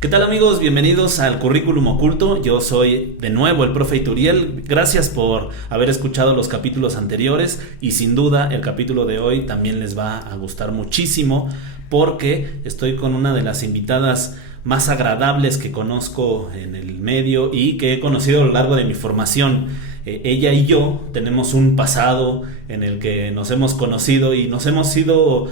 ¿Qué tal, amigos? Bienvenidos al Currículum Oculto. Yo soy de nuevo el profe Ituriel. Gracias por haber escuchado los capítulos anteriores y sin duda el capítulo de hoy también les va a gustar muchísimo porque estoy con una de las invitadas más agradables que conozco en el medio y que he conocido a lo largo de mi formación. Ella y yo tenemos un pasado en el que nos hemos conocido y nos hemos ido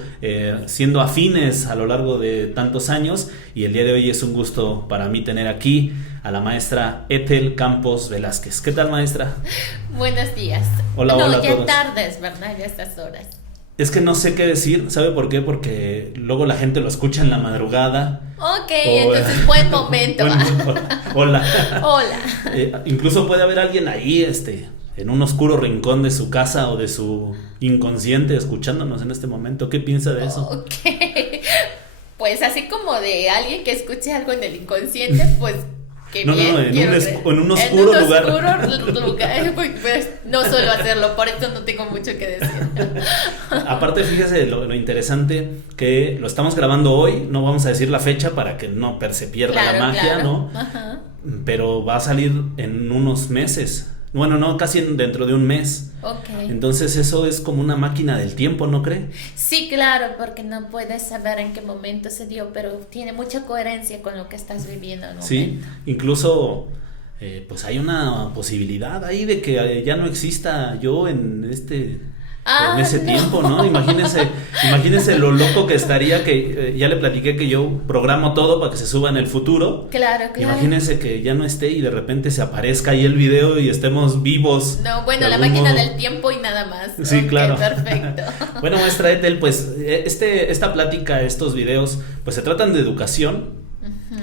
siendo afines a lo largo de tantos años, y el día de hoy es un gusto para mí tener aquí a la maestra Ethel Campos Velázquez. ¿Qué tal, maestra? Buenos días. Hola, hola a ya todos. tardes, ¿verdad? Ya estas horas. Es que no sé qué decir, ¿sabe por qué? Porque luego la gente lo escucha en la madrugada. Ok, entonces buen momento. Hola. Hola. Incluso puede haber alguien ahí, en un oscuro rincón de su casa o de su inconsciente escuchándonos en este momento. ¿Qué piensa de eso? Ok. Pues así como de alguien que escuche algo en el inconsciente, pues qué No, bien. en un oscuro lugar. Pues, no suelo hacerlo, por eso no tengo mucho que decir. Aparte, fíjese lo interesante que lo estamos grabando hoy. No vamos a decir la fecha para que no se pierda la magia, claro. ¿no? Ajá. Pero va a salir en unos meses. Bueno, no, casi dentro de un mes. Okay. Entonces eso es como una máquina del tiempo, ¿no cree? Sí, claro, porque no puedes saber en qué momento se dio, pero tiene mucha coherencia con lo que estás viviendo en un Sí, momento. incluso pues hay una posibilidad ahí de que ya no exista yo en ese tiempo, ¿no? Imagínese lo loco que estaría, que ya le platiqué que yo programo todo para que se suba en el futuro. Claro. Imagínese que ya no esté y de repente se aparezca ahí el video y estemos vivos. No, bueno, la máquina del tiempo y nada más. Sí, okay, claro. Perfecto. Bueno, maestra Ethel, pues esta plática, estos videos, pues se tratan de educación,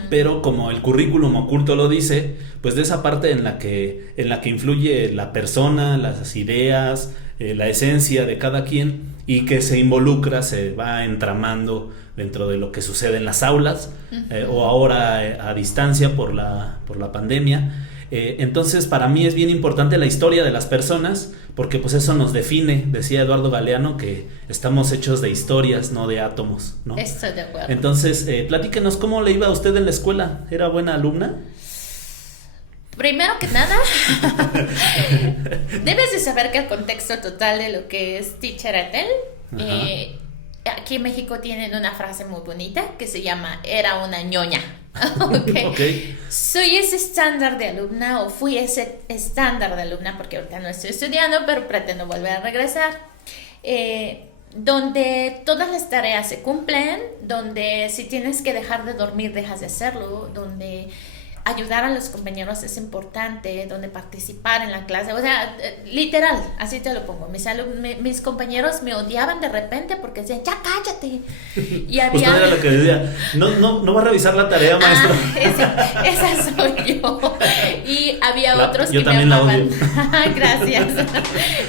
pero como el currículum oculto lo dice, pues de esa parte en la que influye la persona, las ideas, la esencia de cada quien, y que se involucra, se va entramando dentro de lo que sucede en las aulas, o ahora a distancia por la pandemia. Entonces para mí es bien importante la historia de las personas, porque pues eso nos define. Decía Eduardo Galeano que estamos hechos de historias, no de átomos, ¿no? Estoy de acuerdo. Entonces platíquenos cómo le iba a usted en la escuela. ¿Era buena alumna? Primero que nada, debes de saber que el contexto total de lo que es Teacher Ethel, aquí en México tienen una frase muy bonita que se llama "era una ñoña". Okay. Soy ese estándar de alumna, o fui ese estándar de alumna, porque ahorita no estoy estudiando, pero pretendo volver a regresar, donde todas las tareas se cumplen, donde si tienes que dejar de dormir, dejas de hacerlo, donde ayudar a los compañeros es importante, donde participar en la clase, o sea, literal, así te lo pongo. Mis compañeros me odiaban de repente porque decían, ya cállate. Y había... Usted era lo que decía, no va a revisar la tarea, maestro. Esa soy yo. Y había otros yo que también me amaban. La odio. Gracias.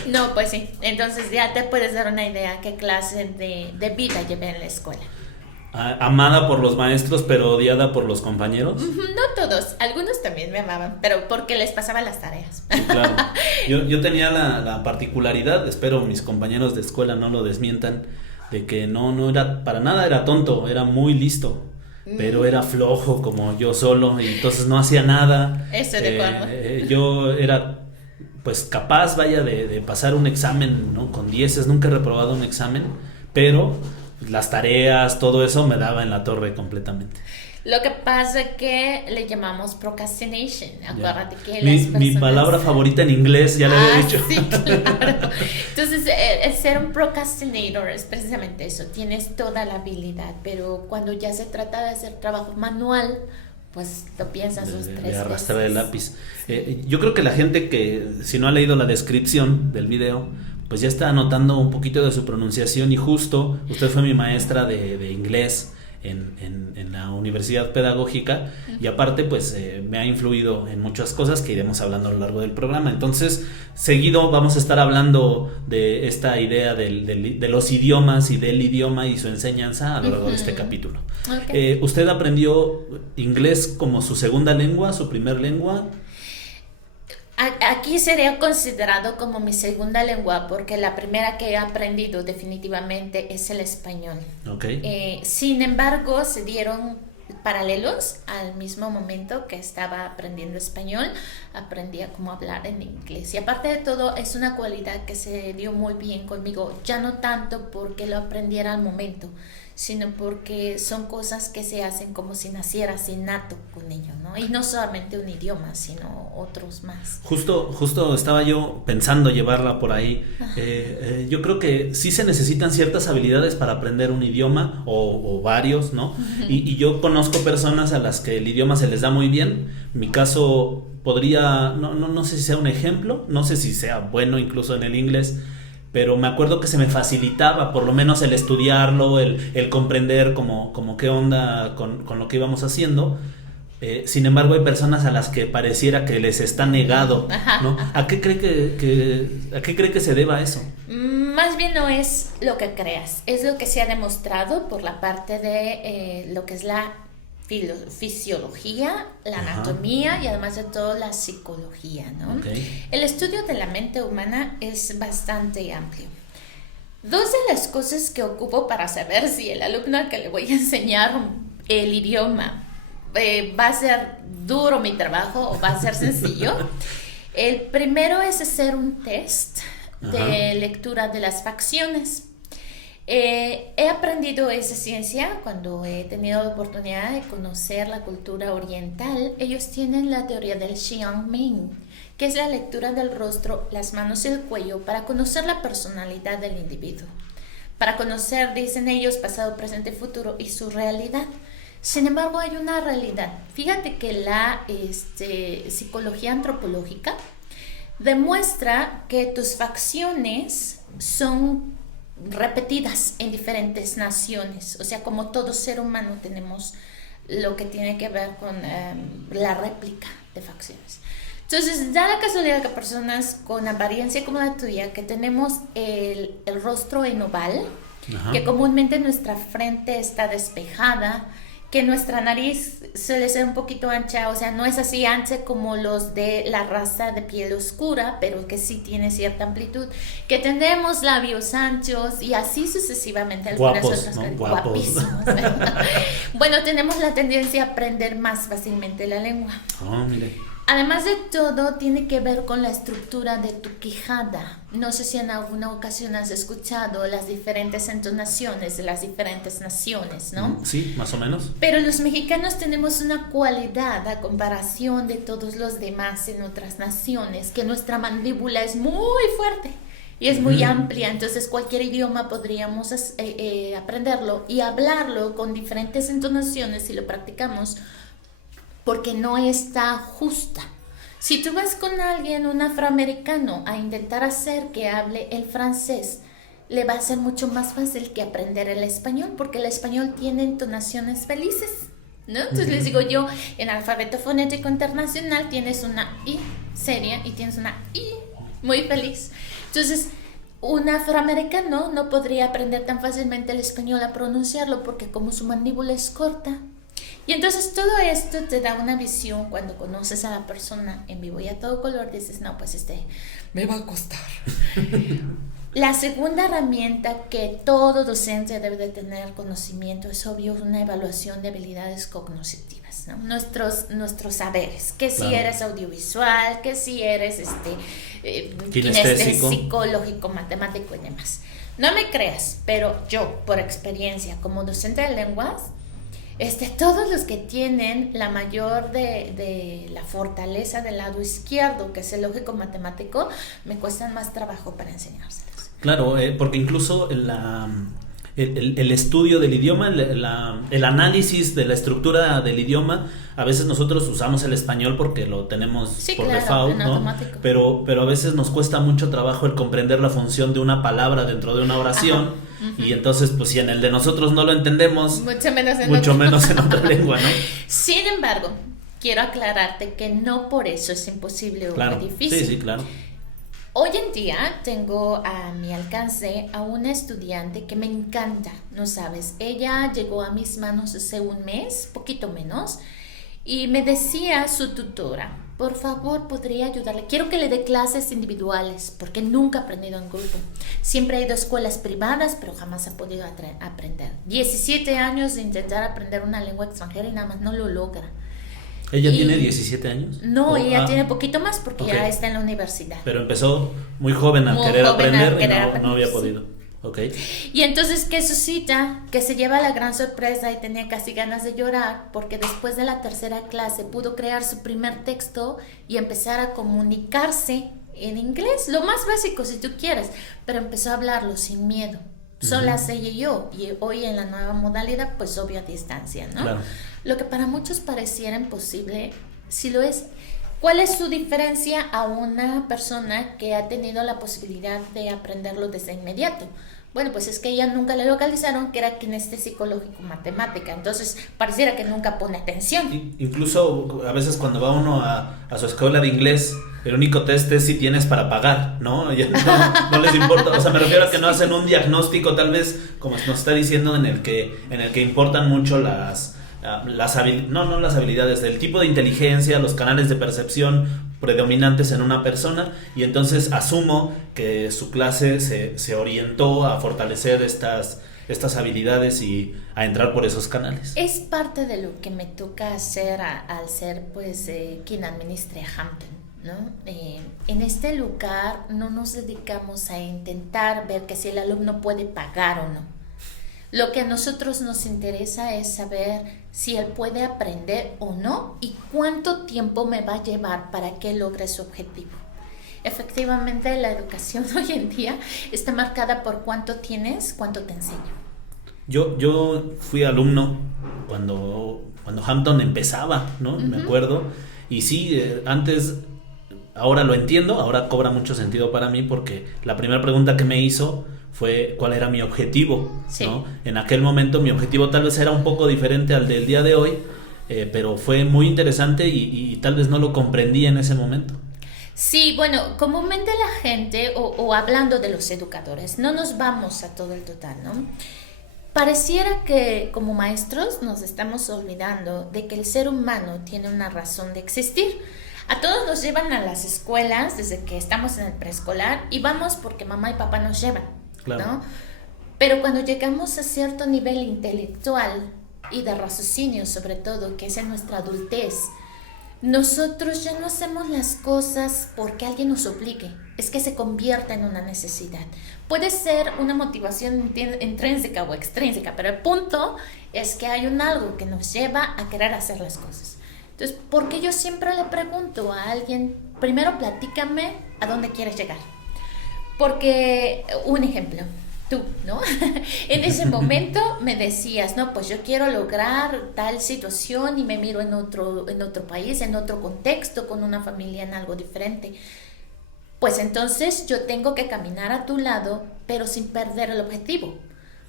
No, pues sí. Entonces ya te puedes dar una idea qué clase de vida llevé en la escuela. Amada por los maestros, pero odiada por los compañeros. No todos, algunos también me amaban, pero porque les pasaba las tareas. Sí, claro. Yo tenía la particularidad, espero mis compañeros de escuela no lo desmientan, de que no era para nada, era tonto, era muy listo, pero era flojo como yo solo, y entonces no hacía nada. Estoy de acuerdo. Yo era pues capaz, vaya, de pasar un examen, ¿no? Con 10, nunca he reprobado un examen, pero las tareas, todo eso me daba en la torre completamente. Lo que pasa es que le llamamos procrastination. Acuérdate que mi palabra favorita en inglés, ya le había dicho. Sí, claro. Entonces, el ser un procrastinator es precisamente eso. Tienes toda la habilidad, pero cuando ya se trata de hacer trabajo manual, pues lo piensas dos, tres veces. De arrastrar el lápiz. Yo creo que la gente que, si no ha leído la descripción del video, pues ya está anotando un poquito de su pronunciación, y justo usted fue mi maestra de inglés en la universidad pedagógica, y aparte pues me ha influido en muchas cosas que iremos hablando a lo largo del programa. Entonces seguido vamos a estar hablando de esta idea de los idiomas y del idioma y su enseñanza a lo largo de este capítulo. Okay. ¿Usted aprendió inglés como su segunda lengua, su primer lengua? Aquí sería considerado como mi segunda lengua porque la primera que he aprendido definitivamente es el español. Okay. Sin embargo, se dieron paralelos al mismo momento que estaba aprendiendo español, aprendía cómo hablar en inglés. Y aparte de todo, es una cualidad que se dio muy bien conmigo, ya no tanto porque lo aprendiera al momento, sino porque son cosas que se hacen como si nacieras innato con ello, ¿no? Y no solamente un idioma, sino otros más. Justo estaba yo pensando llevarla por ahí. Yo creo que sí se necesitan ciertas habilidades para aprender un idioma o varios, ¿no? Y yo conozco personas a las que el idioma se les da muy bien. Mi caso podría, no sé si sea un ejemplo, no sé si sea bueno incluso en el inglés, pero me acuerdo que se me facilitaba por lo menos el estudiarlo, el comprender como qué onda con lo que íbamos haciendo. Sin embargo, hay personas a las que pareciera que les está negado, ¿no? ¿A qué cree que se deba eso? Más bien no es lo que creas, es lo que se ha demostrado por la parte de lo que es la fisiología, la anatomía y además de todo la psicología, ¿no? Okay. El estudio de la mente humana es bastante amplio. Dos de las cosas que ocupo para saber si el alumno al que le voy a enseñar el idioma va a ser duro mi trabajo o va a ser sencillo. El primero es hacer un test de lectura de las facciones. He aprendido esa ciencia cuando he tenido la oportunidad de conocer la cultura oriental. Ellos tienen la teoría del Xiangming, que es la lectura del rostro, las manos y el cuello para conocer la personalidad del individuo, para conocer, dicen ellos, pasado, presente, futuro y su realidad. Sin embargo, hay una realidad. Fíjate que la psicología antropológica demuestra que tus facciones son repetidas en diferentes naciones, o sea, como todo ser humano tenemos lo que tiene que ver con la réplica de facciones. Entonces, da la casualidad que personas con apariencia como la tuya, que tenemos el rostro en oval, que comúnmente nuestra frente está despejada, que nuestra nariz suele ser un poquito ancha, o sea, no es así ancha como los de la raza de piel oscura, pero que sí tiene cierta amplitud, que tenemos labios anchos y así sucesivamente. Guapos, ¿no? Guapísimos, ¿verdad? Bueno, tenemos la tendencia a aprender más fácilmente la lengua. Mire. Además de todo, tiene que ver con la estructura de tu quijada. No sé si en alguna ocasión has escuchado las diferentes entonaciones de las diferentes naciones, ¿no? Sí, más o menos. Pero los mexicanos tenemos una cualidad a comparación de todos los demás en otras naciones, que nuestra mandíbula es muy fuerte y es muy amplia. Entonces cualquier idioma podríamos aprenderlo y hablarlo con diferentes entonaciones si lo practicamos, porque no está justa. Si tú vas con alguien, un afroamericano, a intentar hacer que hable el francés, le va a ser mucho más fácil que aprender el español, porque el español tiene entonaciones felices, ¿no? Entonces les digo yo, en alfabeto fonético internacional tienes una I seria y tienes una I muy feliz. Entonces, un afroamericano no podría aprender tan fácilmente el español a pronunciarlo, porque como su mandíbula es corta. Y entonces todo esto te da una visión cuando conoces a la persona en vivo y a todo color. Dices, no, pues me va a costar. La segunda herramienta que todo docente debe de tener conocimiento es obvio una evaluación de habilidades cognitivas, ¿no? Nuestros saberes, que si eres audiovisual, que si eres kinestésico, lógico, matemático y demás. No me creas, pero yo, por experiencia como docente de lenguas, todos los que tienen la mayor de la fortaleza del lado izquierdo, que es el lógico matemático, me cuestan más trabajo para enseñárselos. Claro, porque incluso el estudio del idioma, el análisis de la estructura del idioma, a veces nosotros usamos el español porque lo tenemos por default, ¿no? Pero a veces nos cuesta mucho trabajo el comprender la función de una palabra dentro de una oración. Y entonces, pues si en el de nosotros no lo entendemos, mucho menos en otra lengua, ¿no? Sin embargo, quiero aclararte que no por eso es imposible o muy difícil. Sí, claro. Hoy en día tengo a mi alcance a una estudiante que me encanta, no sabes. Ella llegó a mis manos hace un mes, poquito menos, y me decía su tutora, por favor, podría ayudarle. Quiero que le dé clases individuales, porque nunca ha aprendido en grupo. Siempre ha ido a escuelas privadas, pero jamás ha podido aprender. 17 años de intentar aprender una lengua extranjera y nada más no lo logra. ¿Ella tiene 17 años? No, ella tiene poquito más porque ya está en la universidad. Pero empezó muy joven a querer aprender y no había podido. Okay. Y entonces, ¿qué suscita? Que se lleva la gran sorpresa y tenía casi ganas de llorar porque después de la tercera clase pudo crear su primer texto y empezar a comunicarse en inglés, lo más básico si tú quieres, pero empezó a hablarlo sin miedo. Solas ella y yo, y hoy en la nueva modalidad, pues obvio a distancia, ¿no? Claro. Lo que para muchos pareciera imposible, si lo es. ¿Cuál es su diferencia a una persona que ha tenido la posibilidad de aprenderlo desde inmediato? Bueno, pues es que ella nunca le localizaron que era kinestésico psicológico matemática, entonces pareciera que nunca pone atención. Incluso a veces cuando va uno a su escuela de inglés, el único test es si tienes para pagar, ¿no? No les importa, o sea, me refiero a que no hacen un diagnóstico tal vez, como nos está diciendo, en el que importan mucho las habilidades, del tipo de inteligencia, los canales de percepción predominantes en una persona, y entonces asumo que su clase se orientó a fortalecer estas habilidades y a entrar por esos canales. Es parte de lo que me toca hacer al ser pues quien administre Hampton, ¿no? En este lugar no nos dedicamos a intentar ver que si el alumno puede pagar o no. Lo que a nosotros nos interesa es saber si él puede aprender o no y cuánto tiempo me va a llevar para que logre su objetivo. Efectivamente, la educación hoy en día está marcada por cuánto tienes, cuánto te enseño. Yo fui alumno cuando Hampton empezaba, ¿no? Me acuerdo. Y sí, antes, ahora lo entiendo, ahora cobra mucho sentido para mí porque la primera pregunta que me hizo fue cuál era mi objetivo, sí. ¿no? En aquel momento mi objetivo tal vez era un poco diferente al del día de hoy, pero fue muy interesante y tal vez no lo comprendí en ese momento. Sí, bueno, comúnmente la gente, o hablando de los educadores, no nos vamos a todo el total, ¿no? Pareciera que como maestros nos estamos olvidando de que el ser humano tiene una razón de existir. A todos nos llevan a las escuelas desde que estamos en el preescolar y vamos porque mamá y papá nos llevan, claro, ¿no? Pero cuando llegamos a cierto nivel intelectual y de raciocinio sobre todo, que es en nuestra adultez, nosotros ya no hacemos las cosas porque alguien nos obligue, es que se convierte en una necesidad. Puede ser una motivación intrínseca o extrínseca, pero el punto es que hay un algo que nos lleva a querer hacer las cosas. Entonces, ¿por qué yo siempre le pregunto a alguien, primero platícame a dónde quieres llegar? Porque, un ejemplo, tú, ¿no? En ese momento me decías, no, pues yo quiero lograr tal situación y me miro en otro país, en otro contexto, con una familia en algo diferente. Pues entonces yo tengo que caminar a tu lado, pero sin perder el objetivo.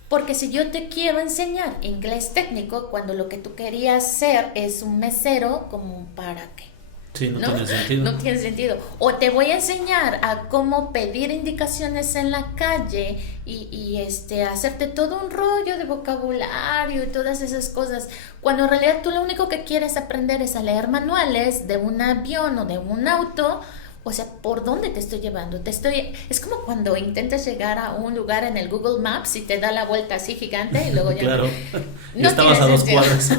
Porque si yo te quiero enseñar inglés técnico, cuando lo que tú querías ser es un mesero, ¿como para qué? Sí, no tiene sentido. No tiene sentido. O te voy a enseñar a cómo pedir indicaciones en la calle y hacerte todo un rollo de vocabulario y todas esas cosas, cuando en realidad tú lo único que quieres aprender es a leer manuales de un avión o de un auto. O sea, ¿por dónde te estoy llevando? Es como cuando intentas llegar a un lugar en el Google Maps y te da la vuelta así gigante y luego ya... Claro, no estabas a 2 cuadras.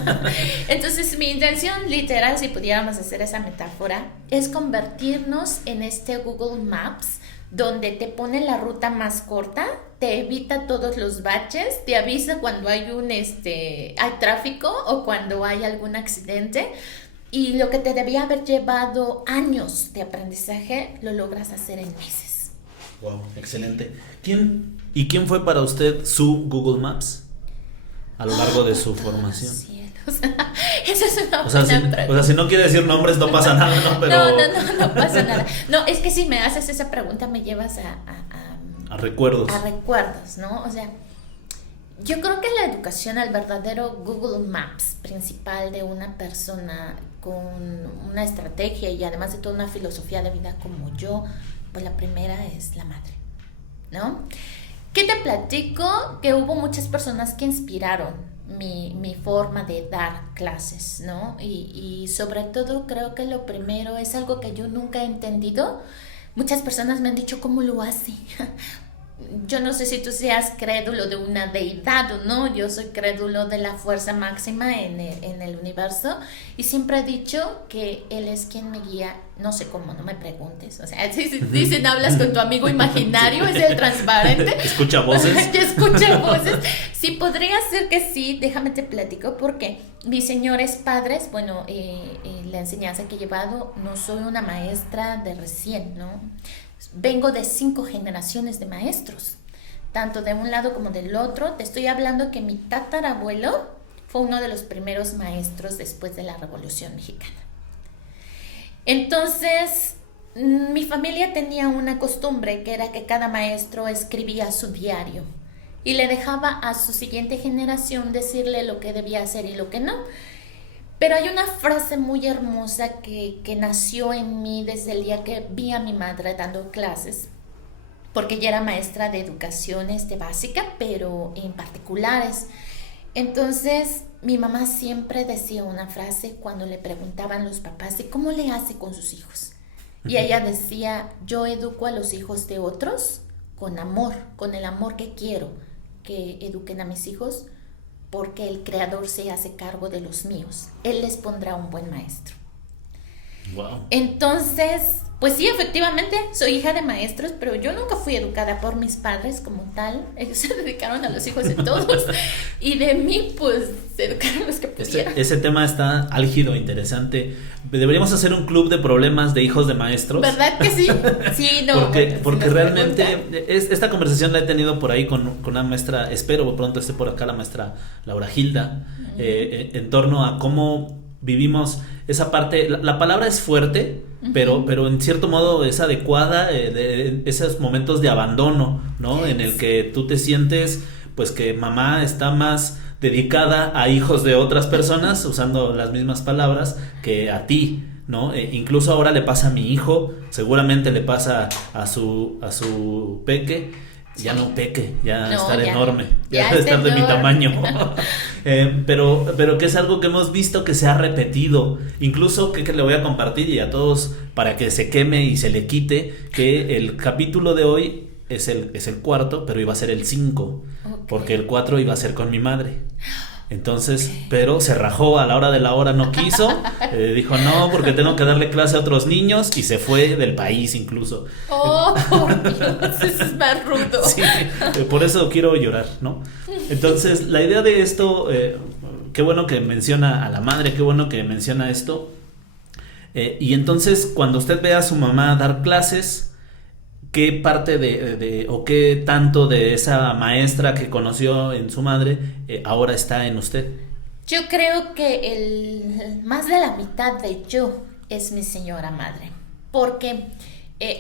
Entonces, mi intención literal, si pudiéramos hacer esa metáfora, es convertirnos en este Google Maps donde te pone la ruta más corta, te evita todos los baches, te avisa cuando hay hay tráfico o cuando hay algún accidente. Y lo que te debía haber llevado años de aprendizaje, lo logras hacer en meses. Wow, excelente. ¿Quién fue para usted su Google Maps a lo largo de su formación? Cielos. Esa es una buena pregunta. O sea, si no quiere decir nombres, no pasa nada, ¿no? Pero... No pasa nada. No, es que si me haces esa pregunta, me llevas a recuerdos. A recuerdos, ¿no? O sea, yo creo que la educación, el verdadero Google Maps principal de una persona con una estrategia y además de toda una filosofía de vida como yo, pues la primera es la madre, ¿no? ¿Qué te platico? Que hubo muchas personas que inspiraron mi forma de dar clases, ¿no? Y sobre todo creo que lo primero es algo que yo nunca he entendido. Muchas personas me han dicho cómo lo hace. Yo no sé si tú seas crédulo de una deidad o no, yo soy crédulo de la fuerza máxima en el universo y siempre he dicho que Él es quien me guía, no sé cómo, no me preguntes, o sea, si dicen hablas con tu amigo imaginario, es el transparente. Escucha voces. Escucha voces. Sí, podría ser que sí, déjame te platico, porque mis señores padres, bueno, la enseñanza que he llevado, no soy una maestra de recién, ¿no? Vengo de 5 generaciones de maestros, tanto de un lado como del otro. Te estoy hablando que mi tatarabuelo fue uno de los primeros maestros después de la Revolución Mexicana. Entonces, mi familia tenía una costumbre que era que cada maestro escribía su diario y le dejaba a su siguiente generación decirle lo que debía hacer y lo que no. Pero hay una frase muy hermosa que nació en mí desde el día que vi a mi madre dando clases, porque ella era maestra de educación básica, pero en particulares. Entonces, mi mamá siempre decía una frase cuando le preguntaban los papás de cómo le hace con sus hijos. Y ella decía, yo educo a los hijos de otros con amor, con el amor que quiero que eduquen a mis hijos, porque el Creador se hace cargo de los míos. Él les pondrá un buen maestro. Wow. Entonces, pues sí, efectivamente, soy hija de maestros, pero yo nunca fui educada por mis padres como tal. Ellos se dedicaron a los hijos de todos y de mí, pues, se educaron los que pudieron. Ese tema está álgido, interesante. Deberíamos hacer un club de problemas de hijos de maestros. ¿Verdad que sí? Sí, no. Porque realmente esta conversación la he tenido por ahí con una maestra, espero pronto esté por acá la maestra Laura Gilda, en torno a cómo vivimos esa parte. La palabra es fuerte, pero en cierto modo es adecuada, de esos momentos de abandono, ¿no? En el que tú te sientes pues que mamá está más dedicada a hijos de otras personas, usando las mismas palabras, que a ti, ¿no? Incluso ahora le pasa a mi hijo, seguramente le pasa a su peque. Ya no peque, ya no, estar ya enorme, ya estar de mi tamaño. Pero que es algo que hemos visto que se ha repetido. Incluso que le voy a compartir y a todos para que se queme y se le quite, que el capítulo de hoy es el 4, pero iba a ser el 5, porque el 4 iba a ser con mi madre. Entonces, pero se rajó a la hora de la hora, no quiso, dijo no, porque tengo que darle clase a otros niños y se fue del país incluso. Oh, por Dios, eso es más rudo. Sí, por eso quiero llorar, ¿no? Entonces, la idea de esto, qué bueno que menciona a la madre, qué bueno que menciona esto. Y entonces, cuando usted ve a su mamá dar clases, ¿qué parte o qué tanto de esa maestra que conoció en su madre ahora está en usted? Yo creo que más de la mitad de yo es mi señora madre, porque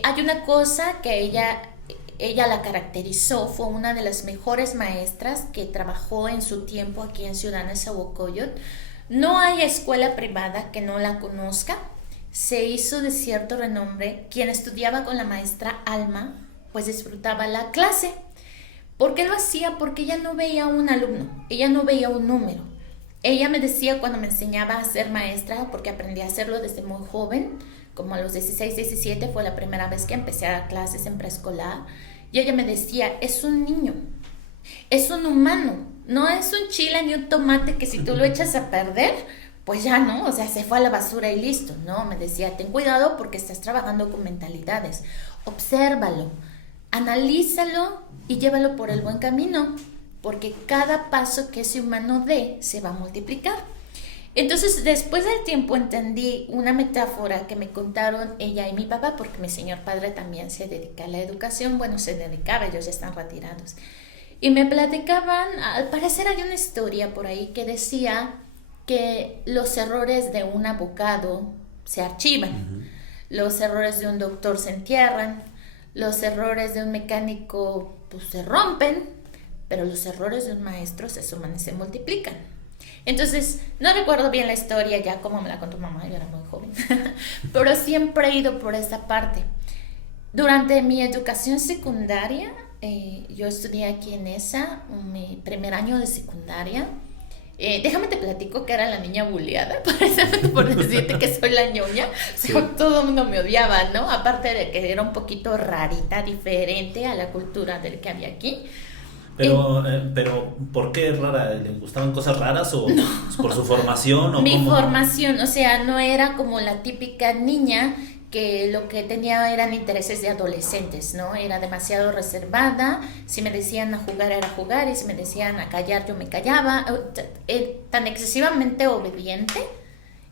hay una cosa que ella la caracterizó, fue una de las mejores maestras que trabajó en su tiempo aquí en Ciudad Nezahualcóyotl. No hay escuela privada que no la conozca. Se hizo de cierto renombre. Quien estudiaba con la maestra Alma, pues disfrutaba la clase. ¿Por qué lo hacía? Porque ella no veía un alumno, ella no veía un número. Ella me decía cuando me enseñaba a ser maestra, porque aprendí a hacerlo desde muy joven, como a los 16, 17 fue la primera vez que empecé a dar clases en preescolar, y ella me decía, es un niño, es un humano, no es un chile ni un tomate que si tú lo echas a perder, pues ya no, o sea, se fue a la basura y listo, ¿no? Me decía, ten cuidado porque estás trabajando con mentalidades, obsérvalo, analízalo y llévalo por el buen camino, porque cada paso que ese humano dé se va a multiplicar. Entonces, después del tiempo entendí una metáfora que me contaron ella y mi papá, porque mi señor padre también se dedica a la educación, bueno, se dedicaba, ellos ya están retirados, y me platicaban, al parecer hay una historia por ahí que decía que los errores de un abogado se archivan, los errores de un doctor se entierran, los errores de un mecánico pues se rompen, pero los errores de un maestro se suman y se multiplican. Entonces, no recuerdo bien la historia ya como me la contó mamá, yo era muy joven, pero siempre he ido por esa parte. Durante mi educación secundaria, yo estudié aquí en ESA, mi primer año de secundaria, Déjame te platico que era la niña bulleada, precisamente por decirte que soy la ñoña. O sea, Sí. todo el mundo me odiaba, ¿no? Aparte de que era un poquito rarita, diferente a la cultura del que había aquí. Pero ¿por qué rara? ¿Le gustaban cosas raras o por su formación o Mi cómo? formación, o sea, no era como la típica niña que lo que tenía eran intereses de adolescentes, ¿no? Era demasiado reservada, si me decían a jugar era jugar y si me decían a callar yo me callaba, tan excesivamente obediente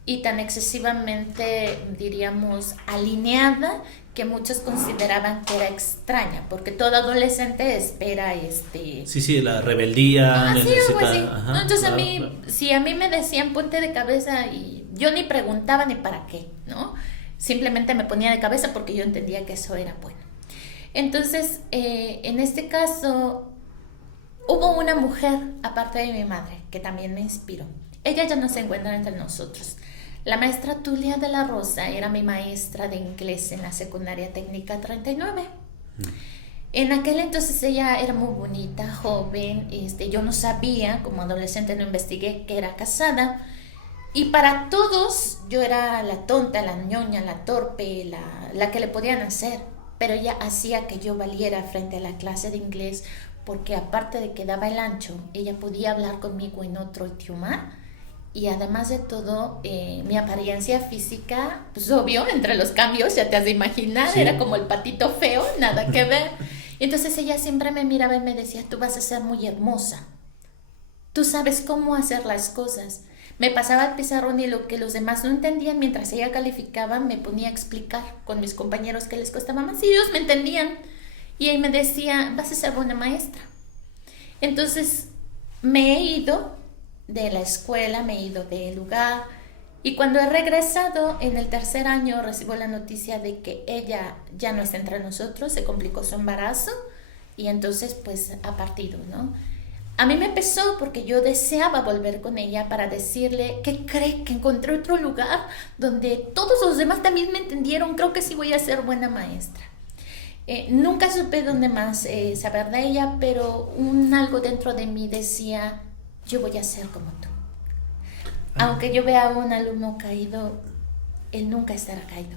y tan excesivamente, diríamos, alineada que muchos consideraban que era extraña, porque todo adolescente espera Sí, la rebeldía sí, algo necesita... así. Ajá, No, entonces claro, a mí, claro. si a mí me decían ponte de cabeza y yo ni preguntaba ni para qué, ¿no? Simplemente me ponía de cabeza porque yo entendía que eso era bueno. Entonces, en este caso, hubo una mujer, aparte de mi madre, que también me inspiró. Ella ya no se encuentra entre nosotros. La maestra Tulia de la Rosa era mi maestra de inglés en la secundaria técnica 39. En aquel entonces ella era muy bonita, joven, yo no sabía, como adolescente no investigué que era casada, y para todos yo era la tonta, la ñoña, la torpe, la que le podían hacer, pero ella hacía que yo valiera frente a la clase de inglés, porque aparte de que daba el ancho, ella podía hablar conmigo en otro idioma, y además de todo, mi apariencia física, pues obvio, entre los cambios, ya te has de imaginar, Sí. era como el patito feo, nada que ver. Y entonces ella siempre me miraba y me decía, tú vas a ser muy hermosa, tú sabes cómo hacer las cosas. Me pasaba al pizarrón y lo que los demás no entendían, mientras ella calificaba, me ponía a explicar con mis compañeros que les costaba más, y ellos me entendían. Y ahí me decía, vas a ser buena maestra. Entonces me he ido de la escuela, me he ido del lugar, y cuando he regresado en el tercer año recibo la noticia de que ella ya no está entre nosotros, se complicó su embarazo y entonces pues ha partido, ¿no? A mí me pesó porque yo deseaba volver con ella para decirle, ¿qué cree? Que encontré otro lugar donde todos los demás también me entendieron, creo que sí voy a ser buena maestra. Nunca supe dónde más saber de ella, pero algo dentro de mí decía, yo voy a ser como tú. Aunque yo vea a un alumno caído, él nunca estará caído.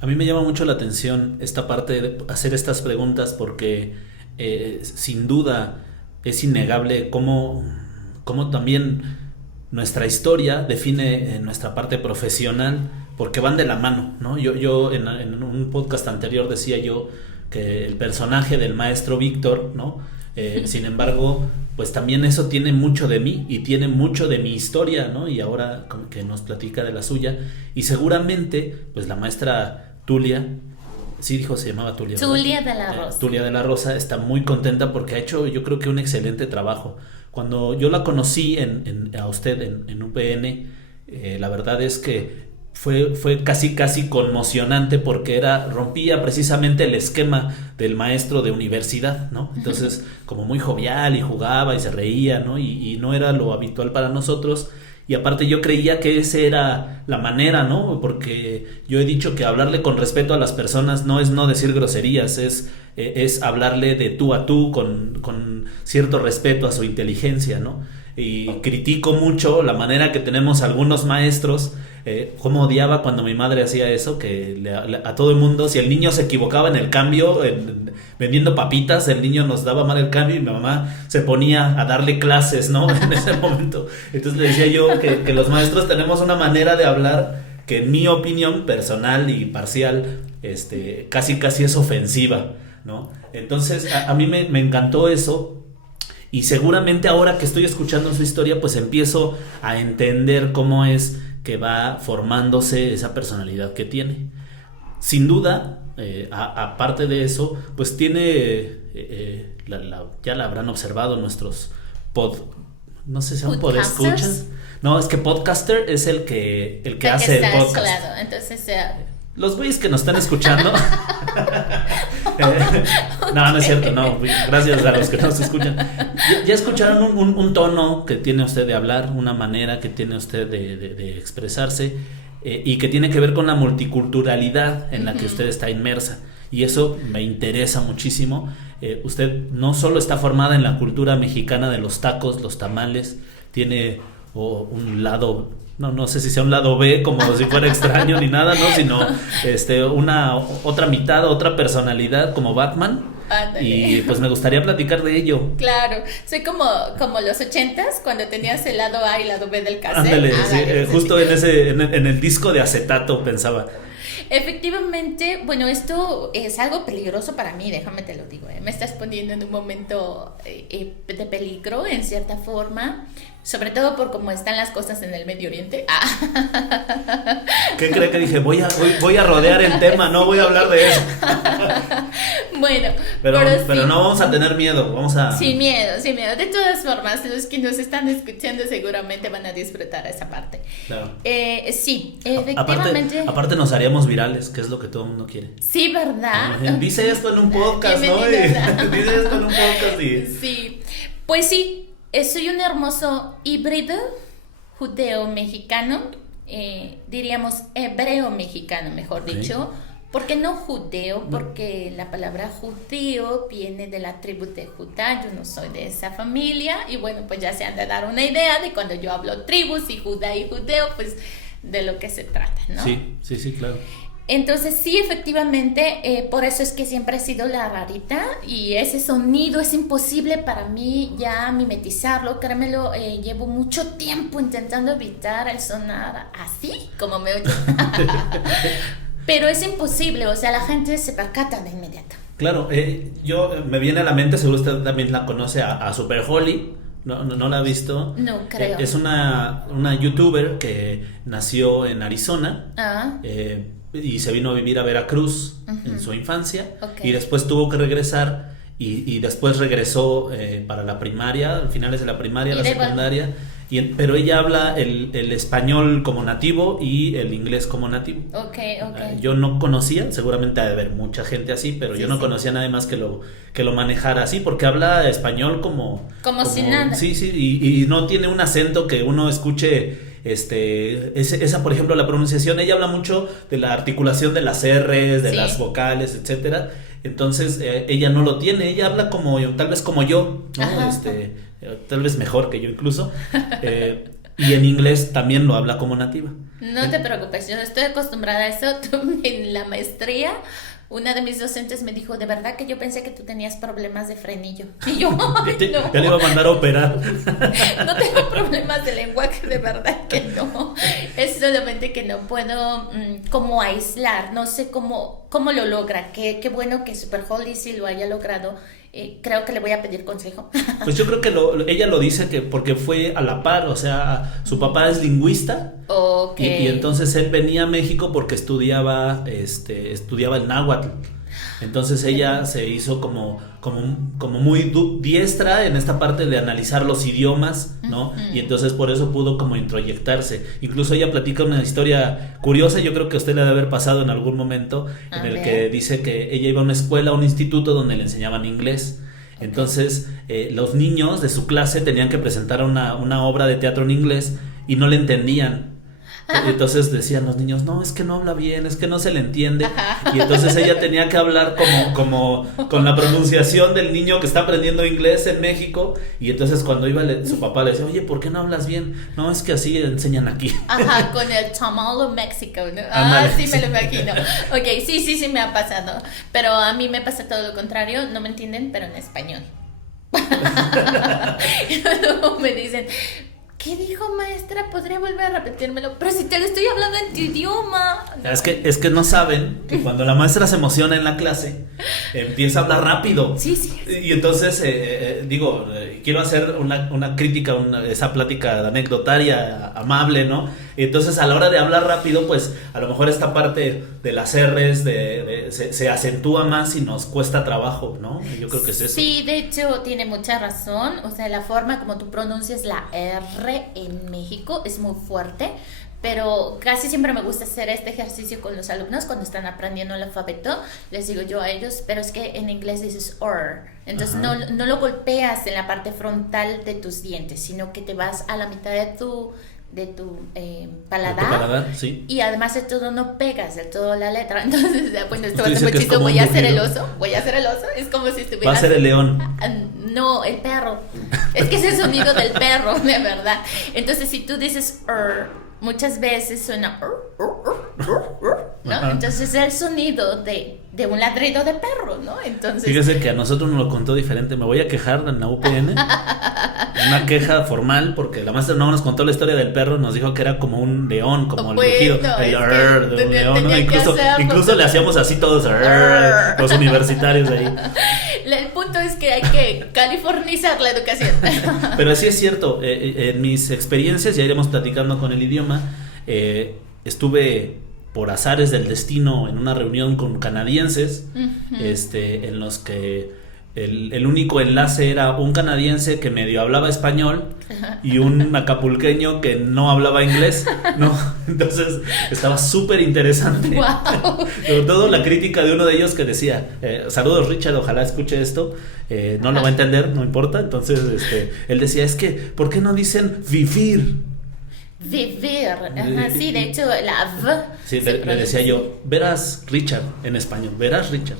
A mí me llama mucho la atención esta parte de hacer estas preguntas porque sin duda es innegable cómo también nuestra historia define nuestra parte profesional porque van de la mano, ¿no? Yo en un podcast anterior decía yo que el personaje del maestro Víctor, ¿no? Sin embargo, pues también eso tiene mucho de mí y tiene mucho de mi historia, ¿no? Y ahora que nos platica de la suya y seguramente pues la maestra Tulia, sí dijo, se llamaba Tulia, ¿verdad? Tulia de la Rosa. Tulia de la Rosa está muy contenta porque ha hecho yo creo que un excelente trabajo. Cuando yo la conocí a usted en UPN, la verdad es que fue casi conmocionante porque rompía precisamente el esquema del maestro de universidad, ¿no? Entonces, como muy jovial y jugaba y se reía, ¿no? Y no era lo habitual para nosotros. Y aparte yo creía que esa era la manera, ¿no? Porque yo he dicho que hablarle con respeto a las personas no es no decir groserías, es hablarle de tú a tú con cierto respeto a su inteligencia, ¿no? Y critico mucho la manera que tenemos algunos maestros, cómo odiaba cuando mi madre hacía eso, que a todo el mundo, si el niño se equivocaba en el cambio, vendiendo papitas, el niño nos daba mal el cambio y mi mamá se ponía a darle clases, ¿no? En ese momento. Entonces le decía yo que los maestros tenemos una manera de hablar que en mi opinión personal y parcial, casi es ofensiva, ¿no? Entonces a mí me encantó eso. Y seguramente ahora que estoy escuchando su historia, pues empiezo a entender cómo es que va formándose esa personalidad que tiene. Sin duda, aparte de eso, pues tiene, ya la habrán observado nuestros no sé si son podescuchas. No, es que podcaster es el que hace el podcast. Claro, entonces los güeyes que nos están escuchando. No es cierto, no. Gracias a los que nos escuchan. Ya escucharon un tono que tiene usted de hablar, una manera que tiene usted de expresarse, y que tiene que ver con la multiculturalidad en la que usted está inmersa. Y eso me interesa muchísimo. Usted no solo está formada en la cultura mexicana de los tacos, los tamales, tiene o un lado, no sé si sea un lado B, como si fuera extraño ni nada, ¿no? Sino una otra mitad, otra personalidad como Batman. Ándale. Y pues me gustaría platicar de ello. Claro, soy como los 80s cuando tenías el lado A y el lado B del cassette. Ándale, sí, justo en el disco de acetato pensaba. Efectivamente, bueno, esto es algo peligroso para mí, déjame te lo digo, me estás poniendo en un momento de peligro en cierta forma, sobre todo por cómo están las cosas en el Medio Oriente. ¿Qué cree que dije? Voy a rodear el tema, no voy a hablar de eso. Bueno, pero no vamos a tener miedo, vamos a... Sin miedo. De todas formas, los que nos están escuchando seguramente van a disfrutar esa parte. Claro. Sí, efectivamente. Aparte nos haríamos virales, que es lo que todo el mundo quiere. Sí, ¿verdad? Dice esto en un podcast, ¿no? Dice esto en un podcast y... Sí, pues sí, soy un hermoso híbrido judeo-mexicano, diríamos hebreo-mexicano, mejor dicho. ¿Por qué no judeo? Porque la palabra judío viene de la tribu de Judá, yo no soy de esa familia, y bueno, pues ya se han de dar una idea de cuando yo hablo tribus y Judá y judeo, pues de lo que se trata, ¿no? Sí, claro. Entonces sí, efectivamente, por eso es que siempre he sido la rarita, y ese sonido es imposible para mí ya mimetizarlo, créemelo, llevo mucho tiempo intentando evitar el sonar así, como me oye. Pero es imposible, o sea, la gente se percata de inmediato. Claro, yo me viene a la mente, seguro usted también la conoce, a Super Holly. No la ha visto. No, creo. Es una youtuber que nació en Arizona. Y se vino a vivir a Veracruz en su infancia. Y después tuvo que regresar. Y después regresó para la primaria, finales de la primaria, la secundaria. Pero ella habla el español como nativo y el inglés como nativo. Yo no conocía, seguramente ha de haber mucha gente así, pero yo no conocía a nadie más que lo manejara así, porque habla español como sin nada. Sí, y no tiene un acento que uno escuche. Esa, por ejemplo, la pronunciación, ella habla mucho de la articulación de las R's, de las vocales, etcétera. Entonces ella no lo tiene, ella habla tal vez como yo, ¿no? Tal vez mejor que yo incluso. Y en inglés también lo habla como nativa. No te preocupes, yo estoy acostumbrada a eso. En la maestría, una de mis docentes me dijo, de verdad que yo pensé que tú tenías problemas de frenillo. Y yo, no. Ya le iba a mandar a operar. No tengo problemas de lenguaje, de verdad que no. Es solamente que no puedo como aislar, no sé cómo lo logra. Qué bueno que Super Holly sí lo haya logrado. Creo que le voy a pedir consejo. Pues yo creo que ella lo dice que porque fue a la par, o sea, su papá es lingüista. Y entonces él venía a México porque estudiaba el náhuatl. Entonces ella se hizo como muy diestra en esta parte de analizar los idiomas, ¿no? Y entonces por eso pudo como introyectarse. Incluso ella platica una historia curiosa, yo creo que a usted le debe haber pasado en algún momento, en el que dice que ella iba a una escuela, a un instituto donde le enseñaban inglés. Entonces los niños de su clase tenían que presentar una obra de teatro en inglés y no le entendían. Y entonces decían los niños, no, es que no habla bien, es que no se le entiende. Y entonces ella tenía que hablar como con la pronunciación del niño que está aprendiendo inglés en México. Y entonces cuando iba su papá le decía, oye, ¿por qué no hablas bien? No, es que así enseñan aquí. Con el Tamalo México, ¿no? Sí, me lo imagino. Sí me ha pasado. Pero a mí me pasa todo lo contrario, no me entienden, pero en español. Me dicen, ¿qué dijo, maestra? ¿Podría volver a repetírmelo? Pero si te lo estoy hablando en tu idioma. No. Es que no saben que cuando la maestra se emociona en la clase, empieza a hablar rápido. Sí. Y entonces, quiero hacer una crítica, esa plática anecdotaria, amable, ¿no? Y entonces a la hora de hablar rápido, pues a lo mejor esta parte de las R's se acentúa más y nos cuesta trabajo, ¿no? Yo creo que es eso. Sí, de hecho tiene mucha razón. O sea, la forma como tú pronuncias la R en México es muy fuerte, pero casi siempre me gusta hacer este ejercicio con los alumnos cuando están aprendiendo el alfabeto. Les digo yo a ellos, pero es que en inglés dices or, entonces no lo golpeas en la parte frontal de tus dientes, sino que te vas a la mitad de tu paladar, sí. Y además de todo no pegas del todo la letra. Entonces, bueno, esto va a ser muy chistoso. Voy a hacer el oso, es como si estuviera... Va a ser el león. No, el perro. Es que es el sonido del perro, de verdad. Entonces, si tú dices muchas veces suena ¿no? Ajá. Entonces es el sonido de un ladrido de perro, ¿no? Entonces, Fíjese que a nosotros nos lo contó diferente. Me voy a quejar en la UPN. Una queja formal, porque la maestra no nos contó la historia del perro, nos dijo que era como un león, como el rugido, el de un león, ¿no? Incluso le hacíamos así todos, los universitarios ahí. El punto es que hay que californizar la educación. Pero sí es cierto, en mis experiencias, ya iremos platicando con el idioma, estuve por azares del destino en una reunión con canadienses, en los que el único enlace era un canadiense que medio hablaba español y un acapulqueño que no hablaba inglés, ¿no? Entonces estaba súper interesante. Wow. Sobre todo la crítica de uno de ellos que decía, saludos Richard, ojalá escuche esto, no lo va a entender, no importa. Entonces él decía, es que, ¿por qué no dicen vivir? Vivir, ajá, sí, de hecho la V. Sí, le decía yo, verás Richard, en español, verás Richard.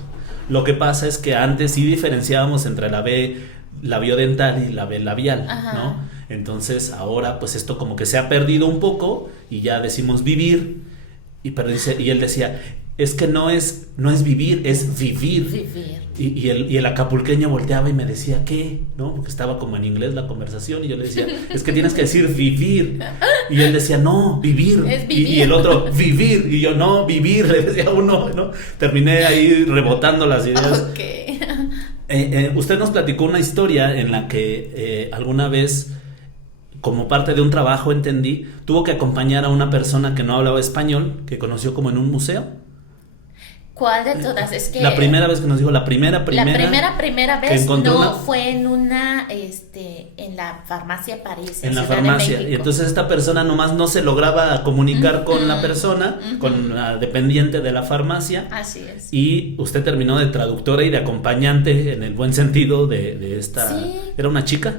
Lo que pasa es que antes sí diferenciábamos entre la B labiodental y la B labial, ajá, ¿no? Entonces ahora pues esto como que se ha perdido un poco y ya decimos vivir, y él decía, es que no es vivir, es vivir. Vivir. Y el acapulqueño volteaba y me decía, ¿qué? ¿No? Porque estaba como en inglés la conversación y yo le decía, es que tienes que decir vivir. Y él decía, no, vivir. Es vivir. Y el otro, vivir. Y yo, no, vivir, le decía uno, ¿no? Terminé ahí rebotando las ideas. Ok. Usted nos platicó una historia en la que alguna vez, como parte de un trabajo, entendí, tuvo que acompañar a una persona que no hablaba español, que conoció como en un museo. ¿Cuál de todas? Es que la primera vez que nos dijo, la primera la primera vez no fue en en la farmacia París, en la Ciudad farmacia, de y entonces esta persona nomás no se lograba comunicar con la persona, con la dependiente de la farmacia. Así es. Y usted terminó de traductora y de acompañante en el buen sentido de esta. Sí. ¿Era una chica?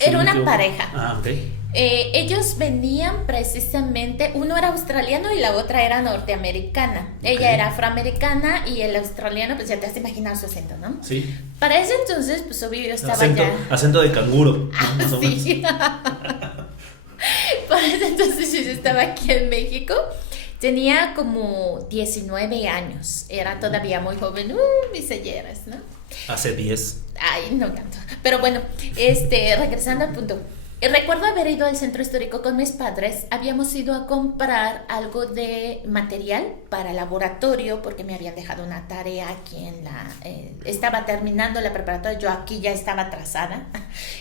Era una pareja. Ah, ok. Ellos venían precisamente, uno era australiano y la otra era norteamericana. Okay. Ella era afroamericana y el australiano, pues ya te has de imaginar su acento, ¿no? Sí. Para ese entonces, pues obvio yo estaba ya... Acento de canguro. Más o menos. Sí. Para ese entonces yo estaba aquí en México. Tenía como 19 años. Era todavía muy joven. Mis selleras, ¿no? Hace 10. Ay, no tanto. Pero bueno, regresando al punto. Recuerdo haber ido al centro histórico con mis padres. Habíamos ido a comprar algo de material para laboratorio porque me habían dejado una tarea aquí estaba terminando la preparatoria. Yo aquí ya estaba atrasada.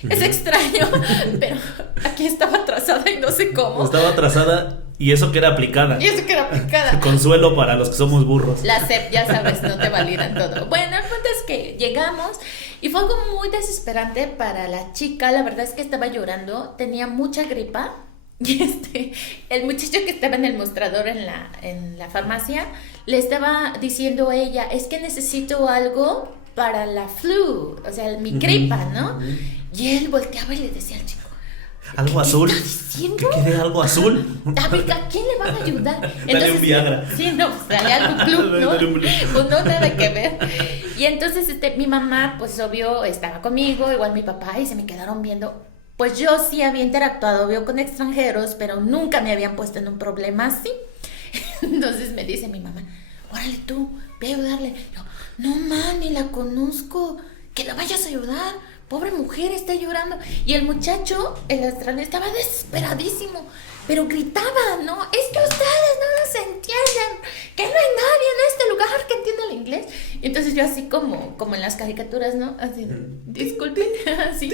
Es extraño, pero aquí estaba atrasada y no sé cómo. Estaba atrasada y eso que era aplicada. Y eso que era aplicada. Consuelo para los que somos burros. La SEP, ya sabes, no te validan todo. Bueno, el punto es que llegamos y fue algo muy desesperante para la chica. La verdad es que estaba llorando, tenía mucha gripa. Y el muchacho que estaba en el mostrador en la farmacia le estaba diciendo a ella, es que necesito algo para la flu, o sea, mi gripa, ¿no? Y él volteaba y le decía al chico, ¿algo azul? ¿qué está diciendo? ¿Que quiere algo azul? A ver, ¿a quién le van a ayudar? Dale un Viagra. Sí, no, pues dale algo club, ¿no? Dale un Blue. Pues no, nada que ver. Y entonces mi mamá, pues obvio, estaba conmigo, igual mi papá, y se me quedaron viendo. Pues yo sí había interactuado, obvio, con extranjeros, pero nunca me habían puesto en un problema así. Entonces me dice mi mamá, órale tú, ve a ayudarle. Yo, no, ma, ni la conozco, que la vayas a ayudar. Pobre mujer, está llorando. Y el muchacho, el australiano, estaba desesperadísimo, pero gritaba, ¿no? Es que ustedes no nos entienden, que no hay nadie en este lugar que entienda el inglés. Y entonces yo así como en las caricaturas, ¿no? Así, disculpen, así,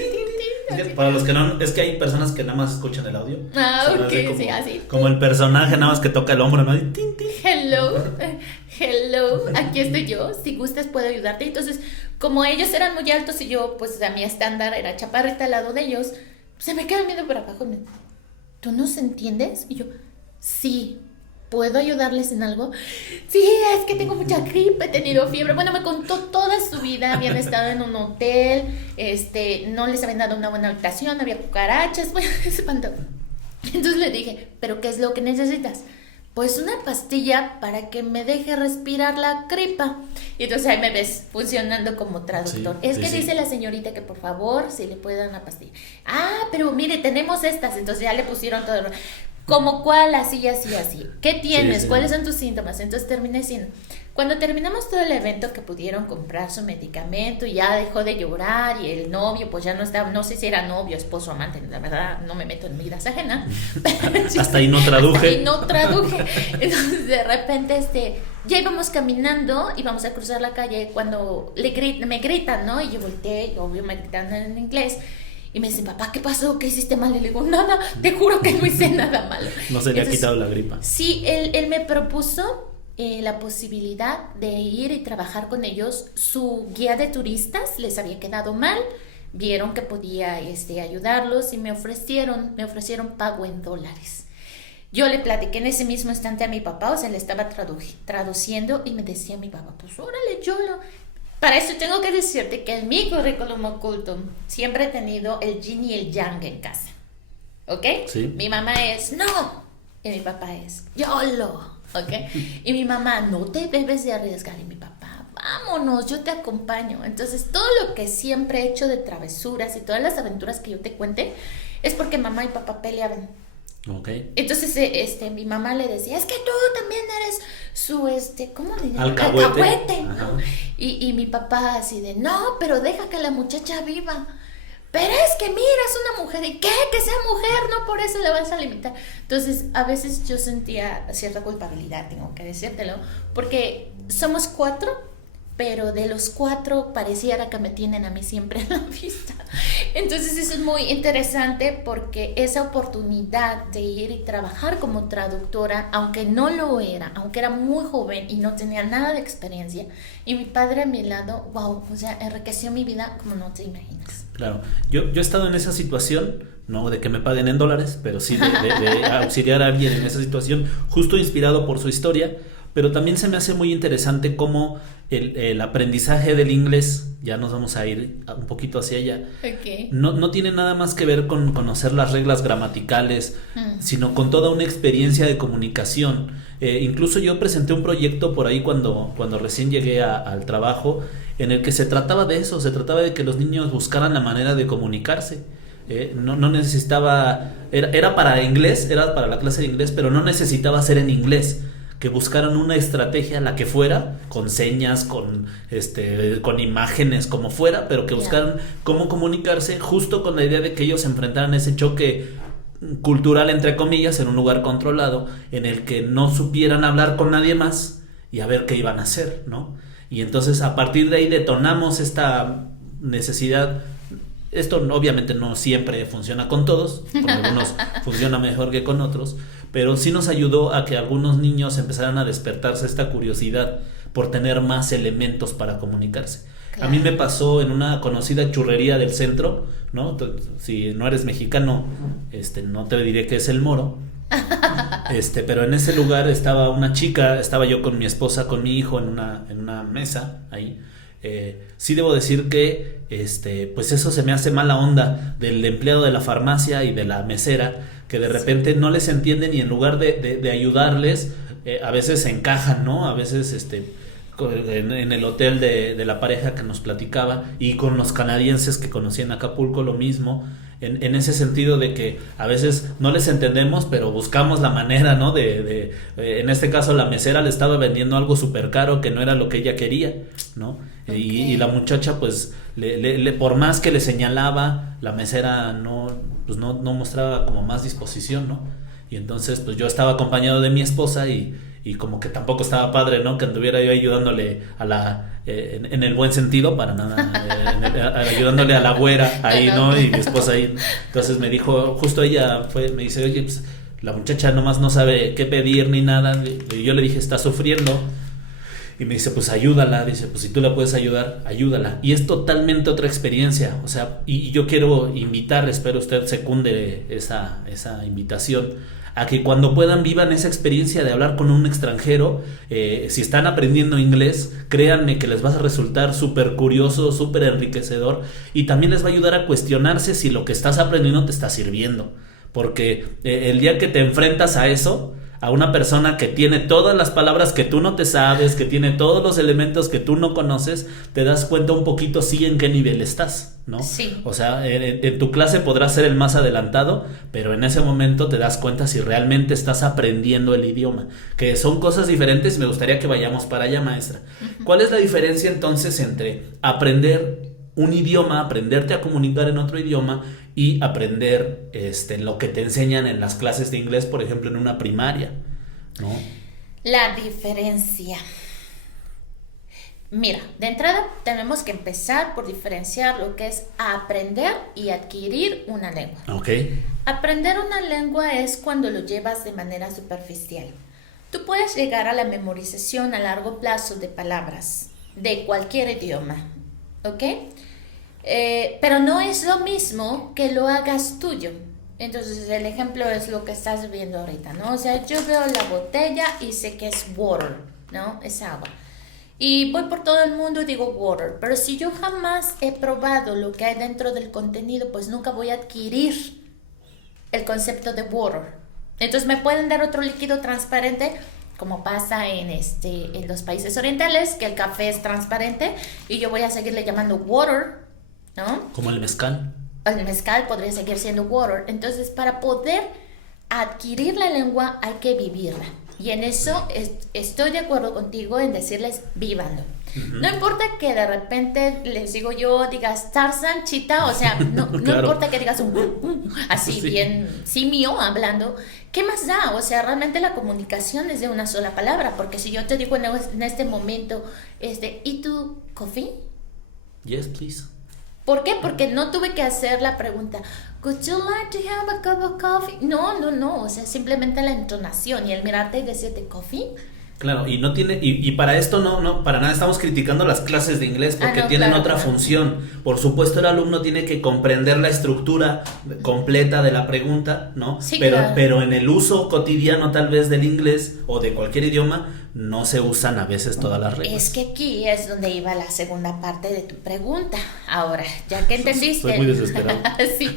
así. Para los que no, es que hay personas que nada más escuchan el audio. Ah, o sea, ok, como, sí, así. Como el personaje nada más que toca el hombro, ¿no? Y tin, tin. Hello, aquí estoy yo, si gustas puedo ayudarte. Entonces, como ellos eran muy altos y yo, pues a mi estándar era chaparrita al lado de ellos, se me quedó viendo por abajo. ¿Tú nos entiendes? Y yo, sí. ¿Puedo ayudarles en algo? Sí, es que tengo mucha gripe, he tenido fiebre. Bueno, me contó toda su vida. Habían estado en un hotel, no les habían dado una buena habitación, había cucarachas. Bueno, se espantó. Entonces le dije, ¿pero qué es lo que necesitas? pues una pastilla para que me deje respirar la gripa. Y entonces ahí me ves funcionando como traductor. Sí, es sí, que sí. dice la señorita que por favor, si le puede dar una pastilla. Ah, pero mire, tenemos estas. Entonces ya le pusieron todo. ¿Como cuál? Así, así, así. ¿Qué tienes? Sí, sí. ¿Cuáles son tus síntomas? Entonces terminé siendo... Cuando terminamos todo el evento, que pudieron comprar su medicamento y ya dejó de llorar, y el novio pues ya no estaba, no sé si era novio, esposo, amante, la verdad no me meto en vidas ajenas. Hasta ahí no traduje. Hasta ahí no traduje. Entonces de repente ya íbamos caminando, íbamos a cruzar la calle cuando me gritan, ¿no? Y yo volteé, y obvio me gritan en inglés. Y me dicen, papá, ¿qué pasó? ¿Qué hiciste mal? Y le digo, nada, te juro que no hice nada malo. No se le ha quitado la gripa. Sí, él me propuso la posibilidad de ir y trabajar con ellos. Su guía de turistas les había quedado mal, vieron que podía ayudarlos y me ofrecieron pago en dólares. Yo le platiqué en ese mismo instante a mi papá, o sea, le estaba traduciendo y me decía mi papá, pues órale, Para eso tengo que decirte que en mi currículum oculto siempre he tenido el yin y el yang en casa, ¿ok? Sí. Mi mamá es no y mi papá es YOLO. ¿Ok? Y mi mamá, no te debes de arriesgar. Y mi papá, vámonos, yo te acompaño. Entonces, todo lo que siempre he hecho de travesuras y todas las aventuras que yo te cuente es porque mamá y papá peleaban. Okay. Entonces, mi mamá le decía, es que tú también eres su, ¿cómo le llaman? Alcahuete, ¿no? Y mi papá así de, no, pero deja que la muchacha viva. Pero es que mira, es una mujer. ¿Y qué? Que sea mujer, no por eso le vas a limitar. Entonces, a veces yo sentía cierta culpabilidad, tengo que decírtelo, porque somos 4, pero de los 4 pareciera que me tienen a mí siempre en la vista. Entonces, eso es muy interesante porque esa oportunidad de ir y trabajar como traductora, aunque no lo era, aunque era muy joven y no tenía nada de experiencia, y mi padre a mi lado, wow, o sea, enriqueció mi vida como no te imaginas. Claro, yo he estado en esa situación, no de que me paguen en dólares, pero sí de auxiliar a alguien en esa situación, justo inspirado por su historia, pero también se me hace muy interesante cómo el aprendizaje del inglés, ya nos vamos a ir un poquito hacia allá, Okay. no tiene nada más que ver con conocer las reglas gramaticales, sino con toda una experiencia de comunicación. Incluso yo presenté un proyecto por ahí cuando recién llegué al trabajo, en el que se trataba de eso, se trataba de que los niños buscaran la manera de comunicarse. No necesitaba, era para inglés, era para la clase de inglés, pero no necesitaba ser en inglés, que buscaran una estrategia, la que fuera, con señas, con imágenes, como fuera, pero que buscaran cómo comunicarse, justo con la idea de que ellos enfrentaran ese choque cultural, entre comillas, en un lugar controlado, en el que no supieran hablar con nadie más y a ver qué iban a hacer, ¿no? Y entonces a partir de ahí detonamos esta necesidad. Esto obviamente no siempre funciona con todos, con algunos funciona mejor que con otros, pero sí nos ayudó a que algunos niños empezaran a despertarse esta curiosidad por tener más elementos para comunicarse. Claro. A mí me pasó en una conocida churrería del centro, ¿no? Si no eres mexicano, no te diré que es el Moro. Pero en ese lugar estaba una chica, estaba yo con mi esposa, con mi hijo en una mesa ahí. Sí debo decir que pues eso se me hace mala onda del empleado de la farmacia y de la mesera, que de repente no les entienden y en lugar de ayudarles, a veces se encajan, ¿no? A veces en el hotel de la pareja que nos platicaba, y con los canadienses que conocí en Acapulco lo mismo, en ese sentido de que a veces no les entendemos, pero buscamos la manera, ¿no? En este caso la mesera le estaba vendiendo algo súper caro que no era lo que ella quería, ¿no? Okay. Y la muchacha pues por más que le señalaba, la mesera no mostraba como más disposición, ¿no? Y entonces pues yo estaba acompañado de mi esposa y como que tampoco estaba padre, ¿no? Que anduviera yo ayudándole en el buen sentido, para nada, ayudándole a la güera ahí, ¿no? Y mi esposa ahí. Entonces me dijo, justo ella me dice, oye, pues la muchacha nomás no sabe qué pedir ni nada. Y yo le dije, está sufriendo. Y me dice, pues ayúdala. Dice, pues si tú la puedes ayudar, ayúdala. Y es totalmente otra experiencia. O sea, y yo quiero invitar, espero usted secunde esa invitación, a que cuando puedan vivan esa experiencia de hablar con un extranjero. Si están aprendiendo inglés, créanme que les va a resultar súper curioso, súper enriquecedor, y también les va a ayudar a cuestionarse si lo que estás aprendiendo te está sirviendo, porque el día que te enfrentas a eso, a una persona que tiene todas las palabras que tú no te sabes, que tiene todos los elementos que tú no conoces, te das cuenta un poquito sí en qué nivel estás, ¿no? Sí. O sea, en tu clase podrás ser el más adelantado, pero en ese momento te das cuenta si realmente estás aprendiendo el idioma, que son cosas diferentes. Me gustaría que vayamos para allá, maestra. ¿Cuál es la diferencia entonces entre aprender un idioma, aprenderte a comunicar en otro idioma y aprender lo que te enseñan en las clases de inglés, por ejemplo, en una primaria, ¿no? La diferencia. Mira, de entrada tenemos que empezar por diferenciar lo que es aprender y adquirir una lengua. Ok. Aprender una lengua es cuando lo llevas de manera superficial. Tú puedes llegar a la memorización a largo plazo de palabras de cualquier idioma, ¿ok? Pero no es lo mismo que lo hagas tuyo. Entonces el ejemplo es lo que estás viendo ahorita, ¿no? O sea, yo veo la botella y sé que es water, ¿no? Es agua. Y voy por todo el mundo y digo water. Pero si yo jamás he probado lo que hay dentro del contenido, pues nunca voy a adquirir el concepto de water. Entonces me pueden dar otro líquido transparente, como pasa en los países orientales, que el café es transparente y yo voy a seguirle llamando water, ¿no? Como el mezcal. El mezcal podría seguir siendo water. Entonces, para poder adquirir la lengua hay que vivirla. Y en eso estoy de acuerdo contigo en decirles vívanlo. No importa que de repente les digo yo, digas Tarzan, Chita, o sea, no Claro. importa que digas así Sí. bien simio hablando, ¿qué más da? O sea, realmente la comunicación es de una sola palabra, porque si yo te digo en este momento, ¿y tu coffee? Yes, please. ¿Por qué? Porque no tuve que hacer la pregunta, ¿Would you like to have a cup of coffee? No, o sea, simplemente la entonación y el mirarte y decirte coffee. Claro, y no tiene, y para esto no, para nada estamos criticando las clases de inglés porque no, tienen claro, otra claro. función. Por supuesto, el alumno tiene que comprender la estructura completa de la pregunta, ¿no? Sí, pero, claro. pero en el uso cotidiano tal vez del inglés o de cualquier idioma, no se usan a veces todas las reglas. Es que aquí es donde iba la segunda parte de tu pregunta. Ahora, ya que entendiste. Estoy muy desesperado. Sí.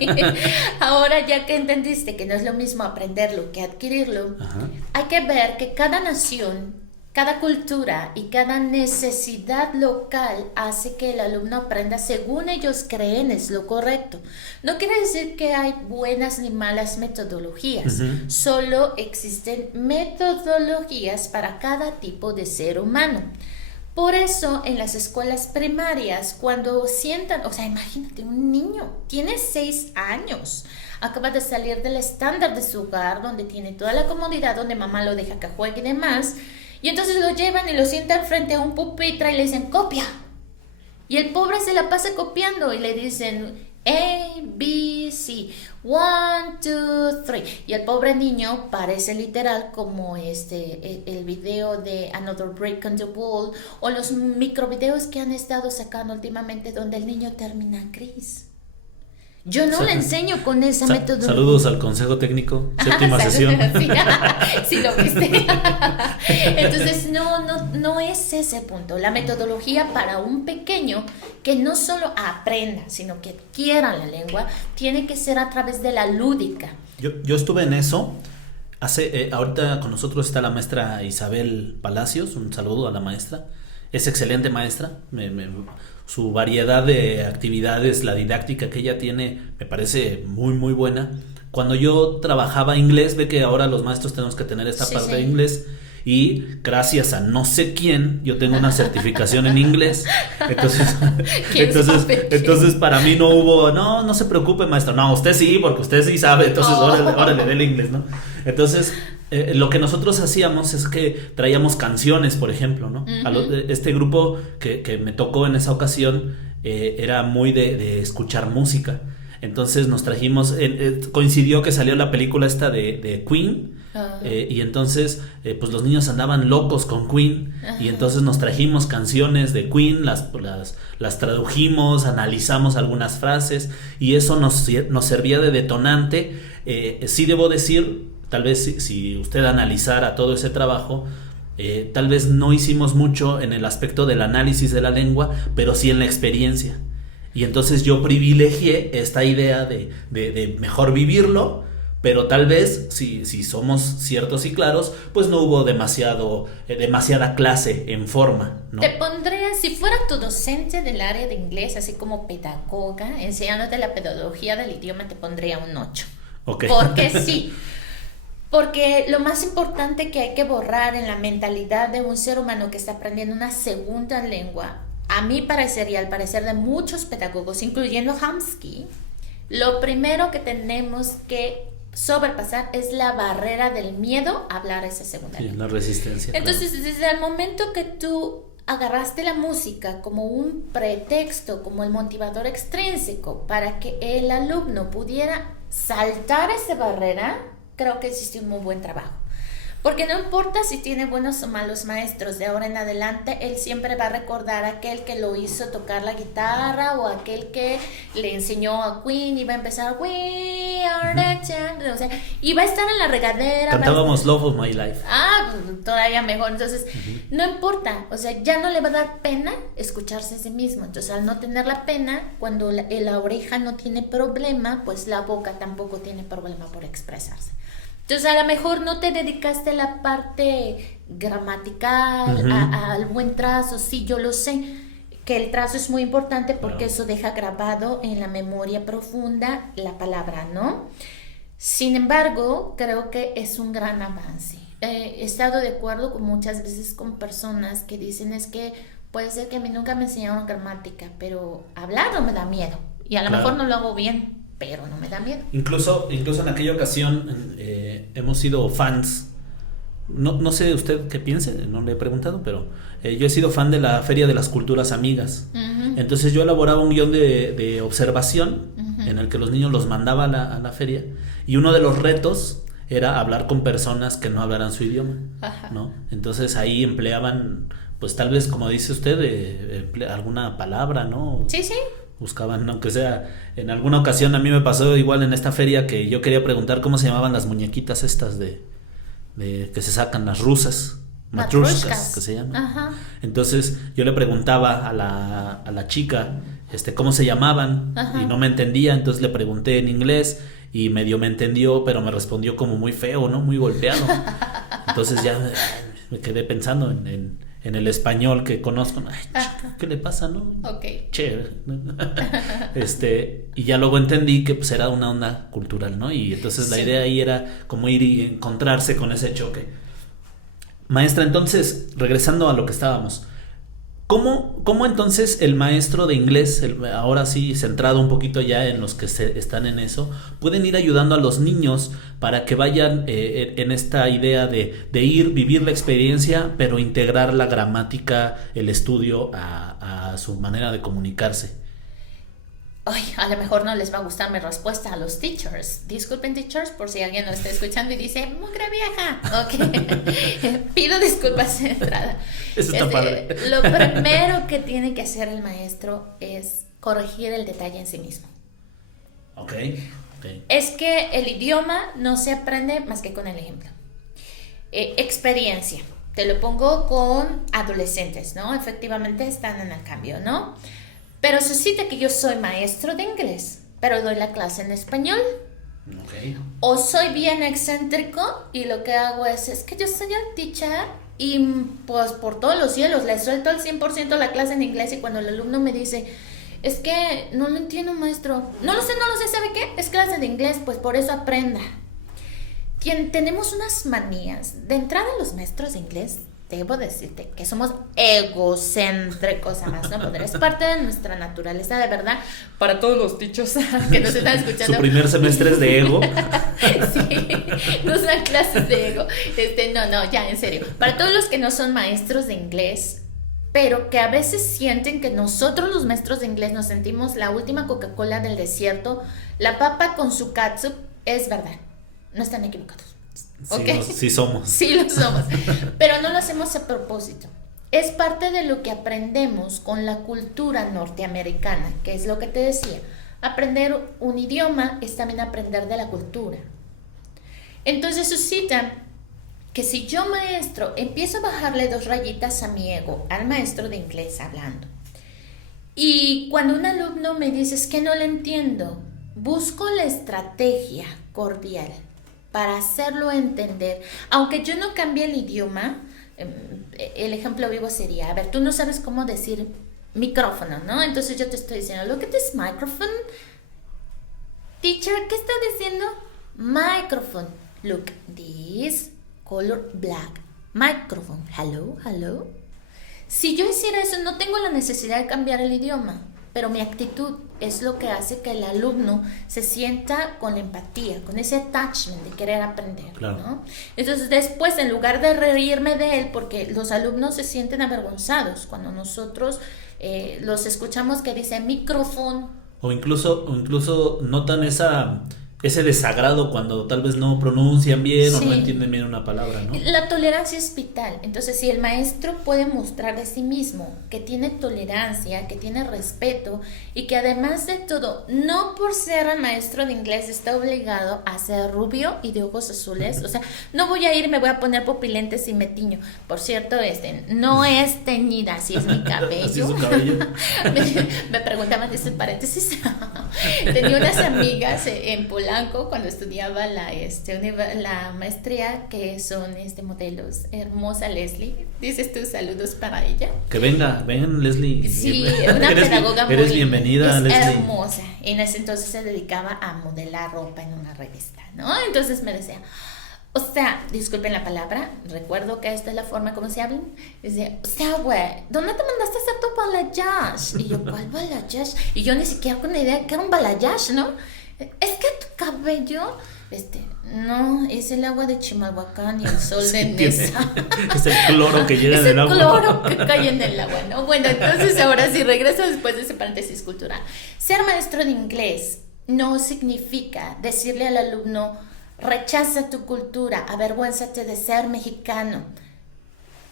Ahora, ya que entendiste que no es lo mismo aprenderlo que adquirirlo, Ajá. hay que ver que cada nación, cada cultura y cada necesidad local hace que el alumno aprenda según ellos creen es lo correcto. No quiere decir que hay buenas ni malas metodologías, solo existen metodologías para cada tipo de ser humano. Por eso en las escuelas primarias, cuando sientan, o sea, imagínate un niño, tiene 6 años, acaba de salir del estándar de su hogar, donde tiene toda la comodidad, donde mamá lo deja que juegue y demás, y entonces lo llevan y lo sientan frente a un pupitre y le dicen, copia. Y el pobre se la pasa copiando y le dicen A, B, C, 1, 2, 3. Y el pobre niño parece literal como el video de Another Brick on the Wall o los microvideos que han estado sacando últimamente donde el niño termina gris. Yo no le enseño con esa metodología. Saludos al Consejo Técnico, séptima sesión. Sí, sí lo viste. Entonces no es ese punto. La metodología para un pequeño que no solo aprenda, sino que adquiera la lengua, tiene que ser a través de la lúdica. Yo estuve en eso. Ahorita con nosotros está la maestra Isabel Palacios. Un saludo a la maestra. Es excelente maestra. Su variedad de actividades, la didáctica que ella tiene, me parece muy, muy buena. Cuando yo trabajaba inglés, ve que ahora los maestros tenemos que tener esta parte de inglés. Y gracias a no sé quién, yo tengo una certificación en inglés. Entonces para mí no hubo, no se preocupe maestro, no, usted sí, porque usted sí sabe, entonces órale, del inglés, ¿no? Entonces lo que nosotros hacíamos es que traíamos canciones, por ejemplo, ¿no? Este grupo que me tocó en esa ocasión era muy de escuchar música. Entonces nos trajimos, coincidió que salió la película esta de Queen. Y entonces pues los niños andaban locos con Queen. Y entonces nos trajimos canciones de Queen, las tradujimos, analizamos algunas frases y eso nos servía de detonante. Sí debo decir, tal vez si usted analizara todo ese trabajo, tal vez no hicimos mucho en el aspecto del análisis de la lengua, pero sí en la experiencia. Y entonces yo privilegié esta idea de mejor vivirlo, Pero tal vez, si somos ciertos y claros, pues no hubo demasiada clase en forma, ¿no? Te pondría, si fuera tu docente del área de inglés, así como pedagoga, enseñándote la pedagogía del idioma, te pondría un 8. Ok. Porque sí. Porque lo más importante que hay que borrar en la mentalidad de un ser humano que está aprendiendo una segunda lengua, a mi parecer y al parecer de muchos pedagogos, incluyendo Hamsky, lo primero que tenemos que sobrepasar es la barrera del miedo a hablar esa segunda lengua. La resistencia. Entonces, claro. desde el momento que tú agarraste la música como un pretexto, como el motivador extrínseco para que el alumno pudiera saltar esa barrera, creo que hiciste un muy buen trabajo. Porque no importa si tiene buenos o malos maestros, de ahora en adelante él siempre va a recordar a aquel que lo hizo tocar la guitarra o aquel que le enseñó a Queen y va a empezar We are the champions, o sea, y va a estar en la regadera. Cantábamos Love of My Life. Todavía mejor. Entonces, no importa, o sea, ya no le va a dar pena escucharse a sí mismo. Entonces, al no tener la pena, cuando la oreja no tiene problema, pues la boca tampoco tiene problema por expresarse. Entonces, a lo mejor no te dedicaste a la parte gramatical, al buen trazo. Sí, yo lo sé, que el trazo es muy importante porque Claro. eso deja grabado en la memoria profunda la palabra, ¿no? Sin embargo, creo que es un gran avance. He estado de acuerdo con muchas veces con personas que dicen es que puede ser que a mí nunca me enseñaron gramática, pero hablar no me da miedo. Y a lo Claro. mejor no lo hago bien, pero no me da miedo. Incluso en aquella ocasión hemos sido fans. No sé usted qué piense, no le he preguntado, pero yo he sido fan de la Feria de las Culturas Amigas. Uh-huh. Entonces yo elaboraba un guión de observación en el que los niños los mandaba a la feria, y uno de los retos era hablar con personas que no hablaran su idioma, Ajá. ¿no? Entonces ahí empleaban, pues tal vez, como dice usted, alguna palabra, ¿no? Sí, sí. Buscaban, aunque sea, en alguna ocasión a mí me pasó igual en esta feria que yo quería preguntar cómo se llamaban las muñequitas estas de que se sacan, las rusas, matrushkas que se llaman. Ajá. Entonces yo le preguntaba a la chica cómo se llamaban. Ajá. Y no me entendía, entonces le pregunté en inglés y medio me entendió, pero me respondió como muy feo, ¿no? Muy golpeado. Entonces ya me quedé pensando en el español que conozco. Ay, ¿qué le pasa, no? Ok. Che. Y ya luego entendí que pues era una onda cultural, ¿no? Y entonces la Sí. idea ahí era como ir y encontrarse con ese choque. Maestra, entonces, regresando a lo que estábamos, ¿cómo entonces el maestro de inglés, ahora sí centrado un poquito ya en los que están en eso, pueden ir ayudando a los niños para que vayan en esta idea de ir, vivir la experiencia, pero integrar la gramática, el estudio a su manera de comunicarse? Ay, a lo mejor no les va a gustar mi respuesta a los teachers. Disculpen, teachers, por si alguien lo está escuchando y dice, ¡mugre vieja! Ok. Pido disculpas de entrada. Eso está padre. Lo primero que tiene que hacer el maestro es corregir el detalle en sí mismo. Ok. Es que el idioma no se aprende más que con el ejemplo. Experiencia. Te lo pongo con adolescentes, ¿no? Efectivamente están en el cambio, ¿no? Pero suscita que yo soy maestro de inglés, pero doy la clase en español. Okay. O soy bien excéntrico y lo que hago es que yo soy el teacher y pues por todos los cielos le suelto al 100% la clase en inglés, y cuando el alumno me dice, es que no lo entiendo, maestro, no lo sé, ¿sabe qué? Es clase de inglés, pues por eso aprenda. Tenemos unas manías. De entrada, los maestros de inglés, debo decirte que somos egocéntricos a más no poder. Es parte de nuestra naturaleza, de verdad. Para todos los dichos que nos están escuchando. Su primer semestre es de ego. Sí, no son clases de ego. No, ya, en serio. Para todos los que no son maestros de inglés, pero que a veces sienten que nosotros los maestros de inglés nos sentimos la última Coca-Cola del desierto, la papa con su catsup, es verdad. No están equivocados. ¿Okay? Sí somos. Sí lo somos, pero no lo hacemos a propósito. Es parte de lo que aprendemos con la cultura norteamericana, que es lo que te decía. Aprender un idioma es también aprender de la cultura. Entonces suscita que si yo, maestro, empiezo a bajarle 2 rayitas a mi ego, al maestro de inglés hablando, y cuando un alumno me dice es que no le entiendo, busco la estrategia cordial para hacerlo entender. Aunque yo no cambie el idioma, el ejemplo vivo sería, a ver, tú no sabes cómo decir micrófono, ¿no? Entonces yo te estoy diciendo, look at this microphone. Teacher, ¿qué está diciendo? Microphone. Look, this color black. Microphone. Hello, hello. Si yo hiciera eso, no tengo la necesidad de cambiar el idioma, pero mi actitud es lo que hace que el alumno se sienta con la empatía, con ese attachment de querer aprender, claro, ¿no? Entonces después, en lugar de reírme de él, porque los alumnos se sienten avergonzados cuando nosotros los escuchamos que dicen micrófono. O incluso notan ese desagrado cuando tal vez no pronuncian bien, sí, o no entienden bien una palabra, ¿no? La tolerancia es vital. Entonces, si el maestro puede mostrar de sí mismo que tiene tolerancia, que tiene respeto y que además de todo, no por ser el maestro de inglés está obligado a ser rubio y de ojos azules. O sea, no voy a ir, me voy a poner pupilentes y me tiño. Por cierto, no es teñida, así es mi cabello. Así es su cabello. me preguntaban de ese paréntesis. Tenía unas amigas en Polanco cuando estudiaba la maestría, que son modelos. Hermosa Leslie, dices tus saludos para ella. Que venga Leslie. Sí, una pedagoga muy bienvenida, Leslie. Hermosa. En ese entonces se dedicaba a modelar ropa en una revista, ¿no? Entonces me decía, o sea, disculpen la palabra, recuerdo que esta es la forma como se hablan. Dice, o sea, güey, ¿dónde te mandaste a hacer tu balayage? Y yo, ¿cuál balayage? Y yo ni siquiera con la idea que era un balayage, ¿no? Es que tu cabello, no, es el agua de Chimalhuacán y el sol de Nesa. Es el cloro que llega del agua. Es el cloro que cae en el agua, ¿no? Bueno, entonces ahora sí regreso después de ese paréntesis cultural. Ser maestro de inglés no significa decirle al alumno, rechaza tu cultura, avergüénzate de ser mexicano,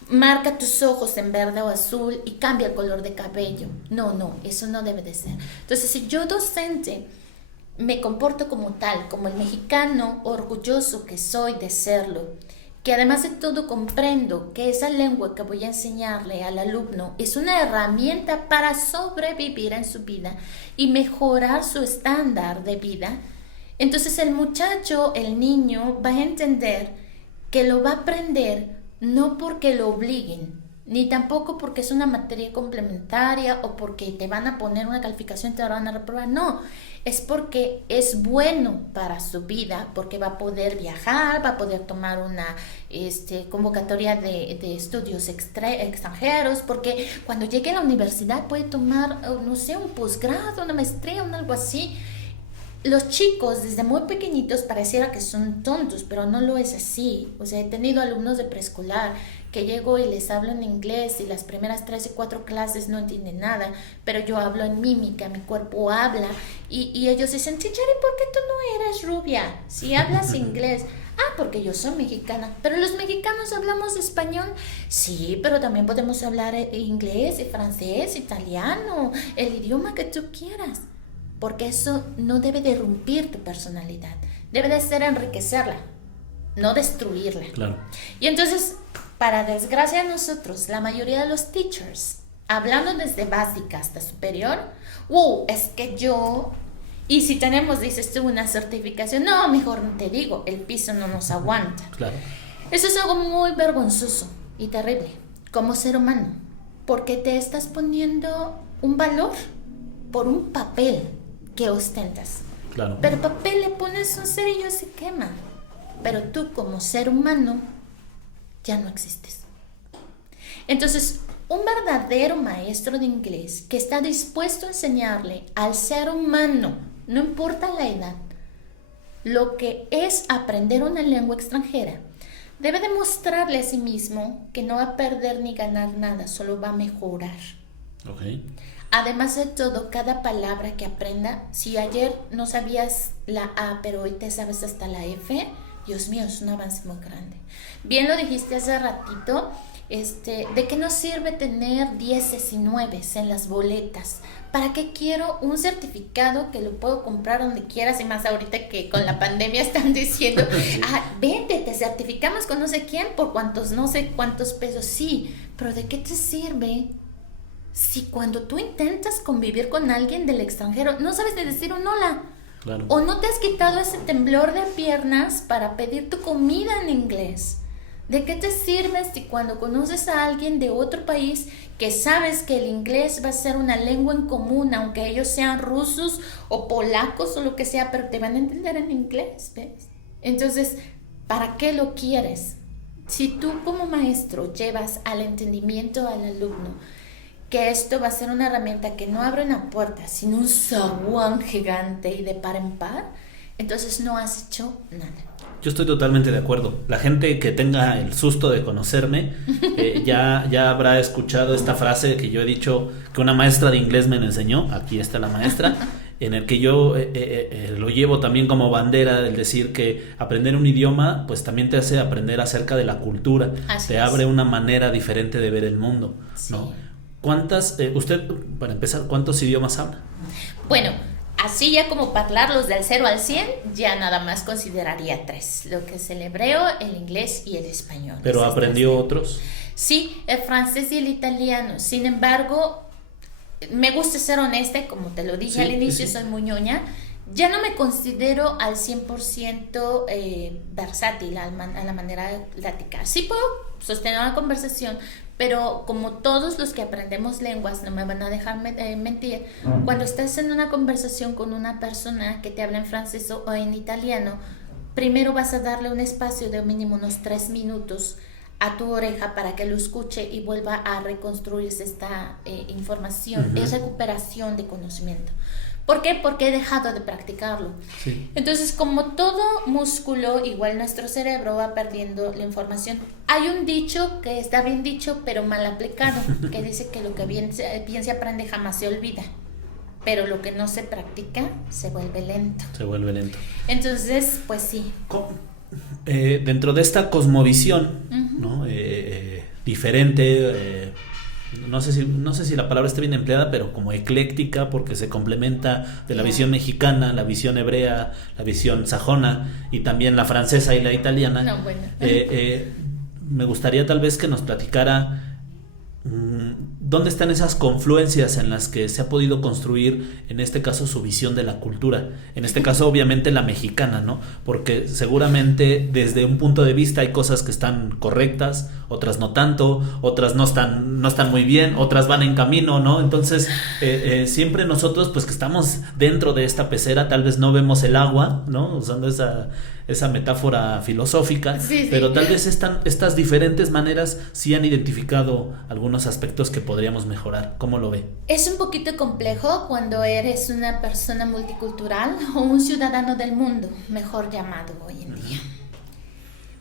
marca tus ojos en verde o azul y cambia el color de cabello. No, eso no debe de ser. Entonces, si yo docente me comporto como tal, como el mexicano orgulloso que soy de serlo, que además de todo comprendo que esa lengua que voy a enseñarle al alumno es una herramienta para sobrevivir en su vida y mejorar su estándar de vida, entonces el muchacho, el niño, va a entender que lo va a aprender no porque lo obliguen, ni tampoco porque es una materia complementaria o porque te van a poner una calificación y te van a reprobar. No, es porque es bueno para su vida, porque va a poder viajar, va a poder tomar una convocatoria de estudios extranjeros, porque cuando llegue a la universidad puede tomar, no sé, un posgrado, una maestría, algo así. Los chicos desde muy pequeñitos pareciera que son tontos, pero no lo es así. O sea, he tenido alumnos de preescolar que llego y les hablo en inglés y las primeras 3 y 4 clases no entienden nada, pero yo hablo en mímica, mi cuerpo habla y ellos dicen, teacher, ¿y por qué tú no eres rubia si hablas inglés? Ah, porque yo soy mexicana. ¿Pero los mexicanos hablamos español? Sí, pero también podemos hablar inglés y francés, italiano, el idioma que tú quieras. Porque eso no debe derrumbir tu personalidad, debe de ser enriquecerla, no destruirla. Claro. Y entonces, para desgracia de nosotros, la mayoría de los teachers, hablando desde básica hasta superior, es que yo, y si tenemos, dices tú, una certificación, no, mejor no te digo, el piso no nos aguanta. Claro. Eso es algo muy vergonzoso y terrible, como ser humano, porque te estás poniendo un valor por un papel que ostentas. Claro. Pero el papel le pones un cerillo y se quema. Pero tú como ser humano ya no existes. Entonces, un verdadero maestro de inglés que está dispuesto a enseñarle al ser humano, no importa la edad, lo que es aprender una lengua extranjera, debe demostrarle a sí mismo que no va a perder ni ganar nada, solo va a mejorar. Okay. Además de todo, cada palabra que aprenda, si ayer no sabías la A, pero hoy te sabes hasta la F, Dios mío, es un avance muy grande. Bien lo dijiste hace ratito, ¿de qué nos sirve tener 10 y 9 en las boletas? ¿Para qué quiero un certificado que lo puedo comprar donde quieras? Y más ahorita que con la pandemia están diciendo, vente, te certificamos con no sé quién por no sé cuántos pesos. Sí, pero ¿de qué te sirve si cuando tú intentas convivir con alguien del extranjero no sabes ni decir un hola? Claro. ¿O no te has quitado ese temblor de piernas para pedir tu comida en inglés? ¿De qué te sirve si cuando conoces a alguien de otro país que sabes que el inglés va a ser una lengua en común, aunque ellos sean rusos o polacos o lo que sea, pero te van a entender en inglés, ¿ves? Entonces, ¿para qué lo quieres? Si tú como maestro llevas al entendimiento al alumno que esto va a ser una herramienta que no abre una puerta, sino un zaguán gigante y de par en par, entonces no has hecho nada. Yo estoy totalmente de acuerdo. La gente que tenga el susto de conocerme ya habrá escuchado esta frase que yo he dicho que una maestra de inglés me enseñó. Aquí está la maestra. En el que yo lo llevo también como bandera, el decir que aprender un idioma pues también te hace aprender acerca de la cultura. Te abre una manera diferente de ver el mundo, sí. ¿no? Usted, para empezar, ¿cuántos idiomas habla? Bueno, así ya como hablarlos del 0 al 100, ya nada más consideraría 3. Lo que es el hebreo, el inglés y el español. ¿Pero aprendió otros? Sí, el francés y el italiano. Sin embargo, me gusta ser honesta, como te lo dije al inicio, soy muy ñoña. Ya no me considero al 100% versátil a la manera de platicar. Sí puedo sostener una conversación, pero como todos los que aprendemos lenguas, no me van a dejar mentir, cuando estás en una conversación con una persona que te habla en francés o en italiano, primero vas a darle un espacio de mínimo unos 3 minutos a tu oreja para que lo escuche y vuelva a reconstruirse esta información. Es recuperación de conocimiento. ¿Por qué? Porque he dejado de practicarlo. Sí. Entonces, como todo músculo, igual nuestro cerebro va perdiendo la información. Hay un dicho que está bien dicho, pero mal aplicado, que dice que lo que bien se aprende jamás se olvida, pero lo que no se practica se vuelve lento. Se vuelve lento. Entonces, pues sí. Dentro de esta cosmovisión, ¿no? Diferente, no sé si la palabra esté bien empleada, pero como ecléctica, porque se complementa de la visión mexicana, la visión hebrea, la visión sajona y también la francesa y la italiana. No, bueno. Me gustaría tal vez que nos platicara dónde están esas confluencias en las que se ha podido construir, en este caso, su visión de la cultura, en este caso obviamente la mexicana, ¿no? Porque seguramente desde un punto de vista hay cosas que están correctas, otras no tanto, otras no están muy bien, otras van en camino, ¿no? Entonces siempre nosotros pues que estamos dentro de esta pecera tal vez no vemos el agua, ¿no? Usando esa metáfora filosófica, sí. Pero tal vez estas diferentes maneras sí han identificado algunos aspectos que podríamos mejorar. ¿Cómo lo ve? Es un poquito complejo cuando eres una persona multicultural o un ciudadano del mundo, mejor llamado hoy en día.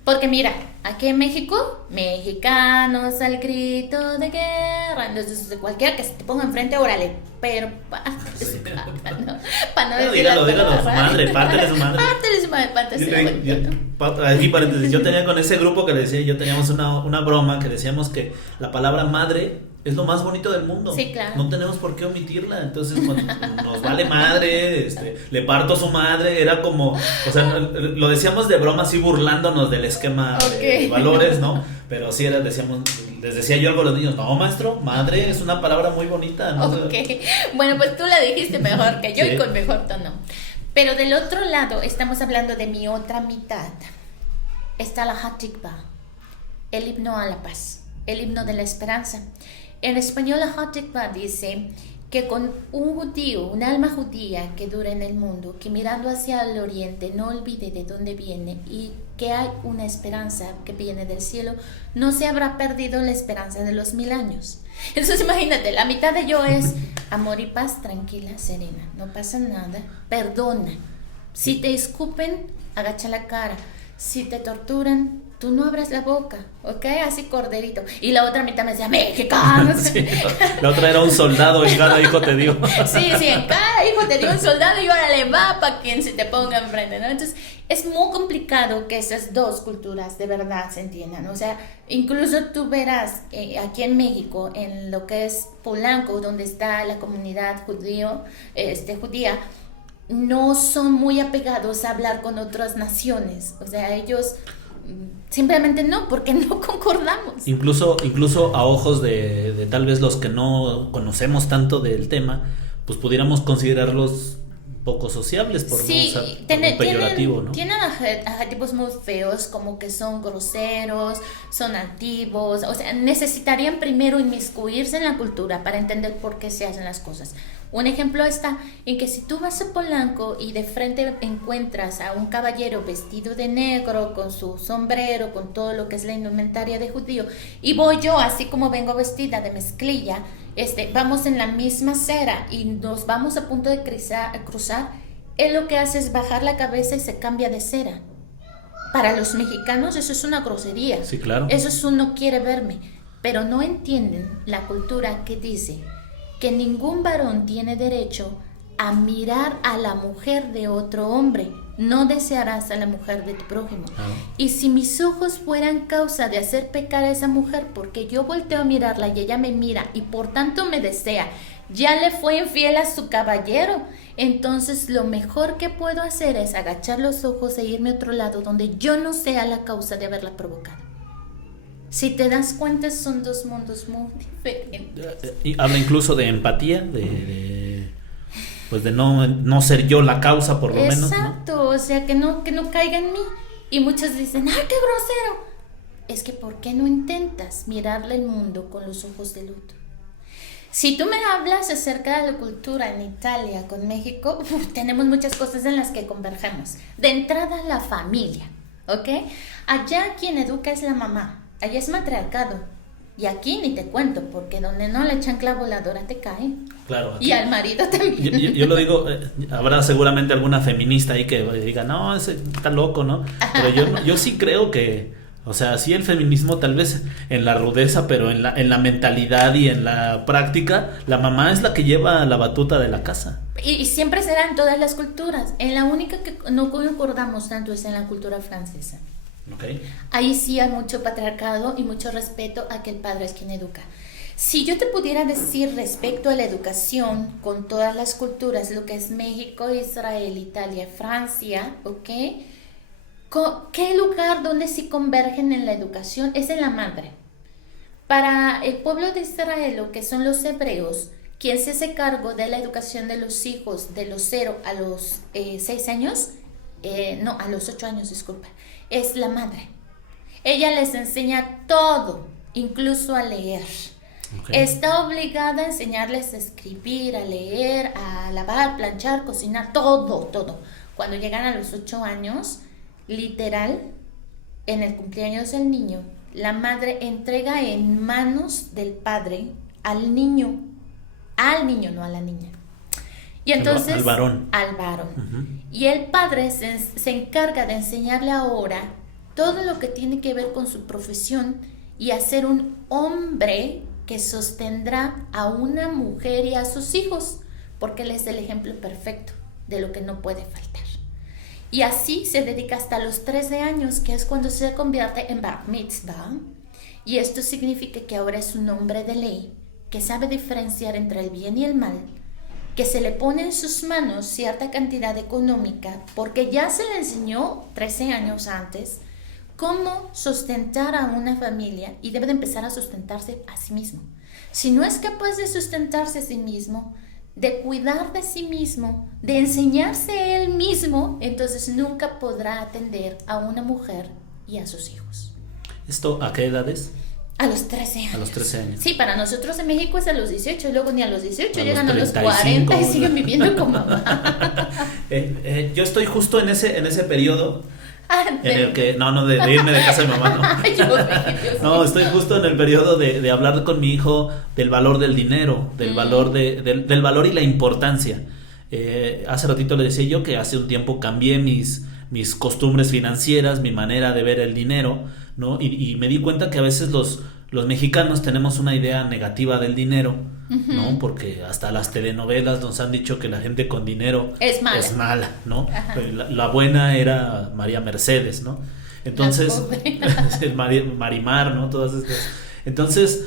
Porque mira, aquí en México, mexicanos al grito de guerra, entonces cualquiera que se te ponga enfrente, órale, pero parte de su caca, ¿no? Para no decir dígalo, su madre, pártele su madre. Aquí paréntesis, yo tenía con ese grupo que le decía, yo teníamos una broma que decíamos que la palabra madre es lo más bonito del mundo. Sí, claro. No tenemos por qué omitirla. Entonces, cuando nos vale madre, le parto a su madre, era como, o sea, lo decíamos de broma, así burlándonos del esquema de valores, ¿no? Pero sí les decía yo algo a los niños, no, maestro, madre es una palabra muy bonita, ¿no? Ok, bueno, pues tú la dijiste mejor que yo y con mejor tono. Pero del otro lado, estamos hablando de mi otra mitad. Está la Hatikva, el himno a la paz, el himno de la esperanza. En español, la Hatikva dice que con un judío, un alma judía que dura en el mundo, que mirando hacia el oriente no olvide de dónde viene y que hay una esperanza que viene del cielo, no se habrá perdido la esperanza de los 1000 años. Entonces imagínate, la mitad de yo es amor y paz, tranquila, serena, no pasa nada, perdona. Si te escupen, agacha la cara. Si te torturan, tú no abras la boca, ¿ok? Así corderito. Y la otra mitad me decía, mexicanos. Sí, la otra era un soldado y cada hijo te dio. Sí, en cada hijo te dio un soldado y órale, va para quien se te ponga enfrente, ¿no? Entonces, es muy complicado que esas dos culturas de verdad se entiendan. O sea, incluso tú verás aquí en México, en lo que es Polanco, donde está la comunidad judía, no son muy apegados a hablar con otras naciones. O sea, ellos simplemente no, porque no concordamos. Incluso a ojos de tal vez los que no conocemos tanto del tema, pues pudiéramos considerarlos poco sociables, por Sí, no usar algún peyorativo, ¿no? tienen adjetivos muy feos, como que son groseros, son antiguos, o sea, necesitarían primero inmiscuirse en la cultura para entender por qué se hacen las cosas. Un ejemplo está en que si tú vas a Polanco y de frente encuentras a un caballero vestido de negro, con su sombrero, con todo lo que es la indumentaria de judío, y voy yo, así como vengo vestida de mezclilla, vamos en la misma acera y nos vamos a punto de cruzar, él lo que hace es bajar la cabeza y se cambia de cera. Para los mexicanos eso es una grosería. Sí, claro. Eso es un no quiere verme, pero no entienden la cultura que dice que ningún varón tiene derecho a mirar a la mujer de otro hombre. No desearás a la mujer de tu prójimo. Y si mis ojos fueran causa de hacer pecar a esa mujer porque yo volteo a mirarla y ella me mira y por tanto me desea, ya le fue infiel a su caballero, entonces lo mejor que puedo hacer es agachar los ojos e irme a otro lado donde yo no sea la causa de haberla provocado. Si te das cuenta, son dos mundos muy diferentes. Y habla incluso de empatía, pues de no ser yo la causa, por lo menos, ¿no? Exacto, o sea, que no caiga en mí. Y muchos dicen, ¡ay, qué grosero! Es que ¿por qué no intentas mirarle el mundo con los ojos del otro? Si tú me hablas acerca de la cultura en Italia con México, tenemos muchas cosas en las que convergemos. De entrada, la familia, ¿ok? Allá quien educa es la mamá. Allá es matriarcado. Y aquí ni te cuento, porque donde no le echan clavo voladora te cae. Claro. Aquí, y al marido también. Yo lo digo, habrá seguramente alguna feminista ahí que diga, no, ese está loco, ¿no? Pero yo sí creo que, o sea, sí el feminismo tal vez en la rudeza, pero en la mentalidad y en la práctica, la mamá es la que lleva la batuta de la casa. Y siempre será en todas las culturas. En la única que no concordamos tanto es en la cultura francesa. Okay. Ahí sí hay mucho patriarcado y mucho respeto a que el padre es quien educa. Si yo te pudiera decir respecto a la educación con todas las culturas, lo que es México, Israel, Italia, Francia, ¿ok? ¿Qué lugar donde sí convergen en la educación? Es en la madre. Para el pueblo de Israel, lo que son los hebreos, quien se hace cargo de la educación de los hijos de los 0 a los 6 años, a los 8 años, disculpa, es la madre. Ella les enseña todo, incluso a leer. Okay. Está obligada a enseñarles a escribir, a leer, a lavar, planchar, cocinar, todo. Cuando llegan a los 8 años, literal, en el cumpleaños del niño, la madre entrega en manos del padre al niño, no a la niña. Y entonces, al varón. Uh-huh. Y el padre se encarga de enseñarle ahora todo lo que tiene que ver con su profesión y a ser un hombre que sostendrá a una mujer y a sus hijos, porque él es el ejemplo perfecto de lo que no puede faltar. Y así se dedica hasta los 13 años, que es cuando se convierte en Bar Mitzvah, y esto significa que ahora es un hombre de ley, que sabe diferenciar entre el bien y el mal, que se le pone en sus manos cierta cantidad económica, porque ya se le enseñó 13 años antes cómo sustentar a una familia y debe de empezar a sustentarse a sí mismo. Si no es capaz de sustentarse a sí mismo, de cuidar de sí mismo, de enseñarse él mismo, entonces nunca podrá atender a una mujer y a sus hijos. ¿Esto a qué edad es? A los 13 años. A los 13 años. Sí, para nosotros en México es a los 18, y luego ni a los 18, llegan a los 40 y siguen viviendo como mamá. Yo estoy justo en ese periodo en el que, de irme de casa de mamá, no, estoy justo en el periodo de hablar con mi hijo del valor del dinero, del valor del valor y la importancia. Hace ratito le decía yo que hace un tiempo cambié mis costumbres financieras, mi manera de ver el dinero, ¿no? Y me di cuenta que a veces los mexicanos tenemos una idea negativa del dinero, uh-huh, ¿no? Porque hasta las telenovelas nos han dicho que la gente con dinero es mala, ¿no? La buena era María Mercedes, ¿no? Entonces, Marimar, ¿no? Todas estas. Entonces,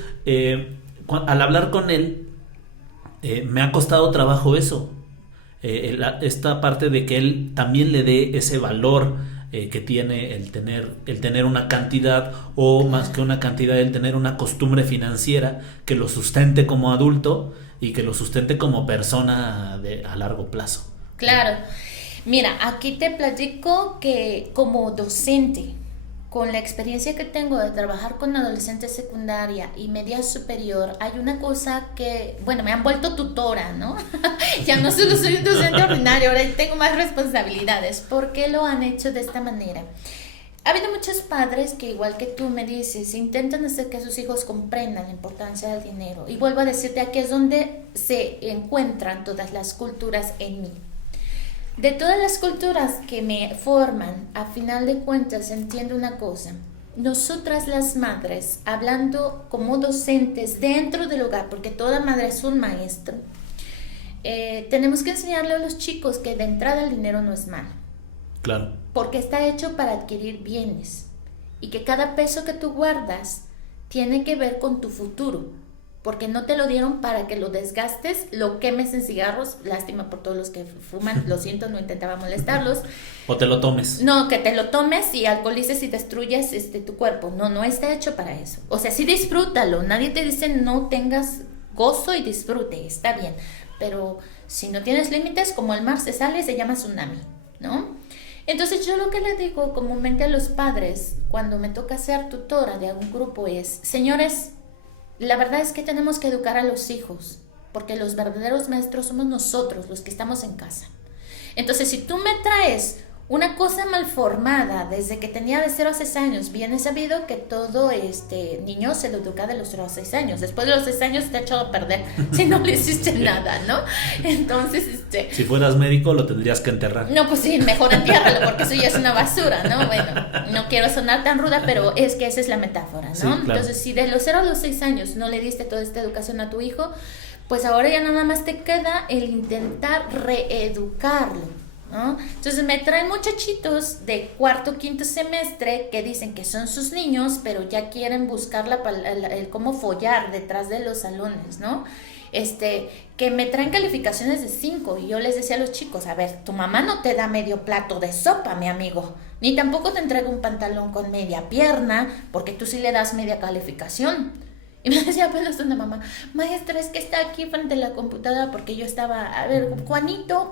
al hablar con él, me ha costado trabajo eso. Esta parte de que él también le dé ese valor que tiene el tener una cantidad, o más que una cantidad, el tener una costumbre financiera que lo sustente como adulto y que lo sustente como persona a largo plazo. Claro. Mira, aquí te platico que como docente, con la experiencia que tengo de trabajar con adolescentes secundaria y media superior, hay una cosa que, bueno, me han vuelto tutora, ¿no? Ya no solo soy un docente ordinario, ahora tengo más responsabilidades. ¿Por qué lo han hecho de esta manera? Ha habido muchos padres que, igual que tú me dices, intentan hacer que sus hijos comprendan la importancia del dinero. Y vuelvo a decirte, aquí es donde se encuentran todas las culturas en mí. De todas las culturas que me forman, a final de cuentas entiendo una cosa. Nosotras las madres, hablando como docentes dentro del hogar, porque toda madre es un maestro, tenemos que enseñarle a los chicos que de entrada el dinero no es malo. Claro. Porque está hecho para adquirir bienes. Y que cada peso que tú guardas tiene que ver con tu futuro. Porque no te lo dieron para que lo desgastes, lo quemes en cigarros. Lástima por todos los que fuman, lo siento, no intentaba molestarlos. O te lo tomes. No, que te lo tomes y alcoholices y destruyas tu cuerpo. No, no está hecho para eso. O sea, sí disfrútalo. Nadie te dice no tengas gozo y disfrute, está bien. Pero si no tienes límites, como el mar se sale, se llama tsunami, ¿no? Entonces yo lo que le digo comúnmente a los padres cuando me toca ser tutora de algún grupo es: señores, la verdad es que tenemos que educar a los hijos, porque los verdaderos maestros somos nosotros, los que estamos en casa. Entonces, si tú me traes una cosa mal formada desde que tenía de 0 a 6 años, bien es sabido que todo niño se lo educa de los 0 a 6 años. Después de los 6 años te ha echado a perder si no le hiciste nada, ¿no? Entonces, si fueras médico lo tendrías que enterrar. No, pues sí, mejor entiérralo, porque eso ya es una basura, ¿no? Bueno, no quiero sonar tan ruda, pero es que esa es la metáfora, ¿no? Sí, claro. Entonces, si de los 0 a los 6 años no le diste toda esta educación a tu hijo, pues ahora ya nada más te queda el intentar reeducarlo, ¿no? Entonces me traen muchachitos de 4º, 5º semestre que dicen que son sus niños, pero ya quieren buscar el cómo follar detrás de los salones, ¿no? Que me traen calificaciones de 5 y yo les decía a los chicos: a ver, tu mamá no te da medio plato de sopa, mi amigo, ni tampoco te entrega un pantalón con media pierna, porque tú sí le das media calificación. Y me decía pues una mamá: maestra, es que está aquí frente a la computadora, porque yo estaba, a ver, Juanito,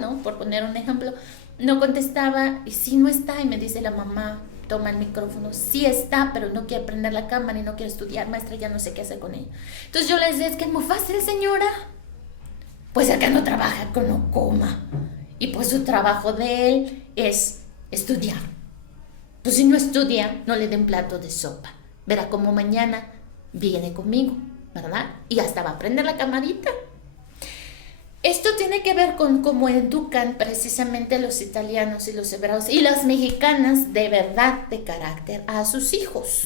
¿no? Por poner un ejemplo, no contestaba, y sí, no está, y me dice la mamá, toma el micrófono: sí está, pero no quiere prender la cámara y no quiere estudiar, maestra, ya no sé qué hacer con ella. Entonces yo les decía: es que es muy fácil, señora, pues acá no trabaja con no coma, y pues su trabajo de él es estudiar. Pues si no estudia, no le den plato de sopa, verá cómo mañana viene conmigo, ¿verdad? Y hasta va a prender la camarita. Esto tiene que ver con cómo educan precisamente los italianos y los hebreos y las mexicanas de verdad de carácter a sus hijos.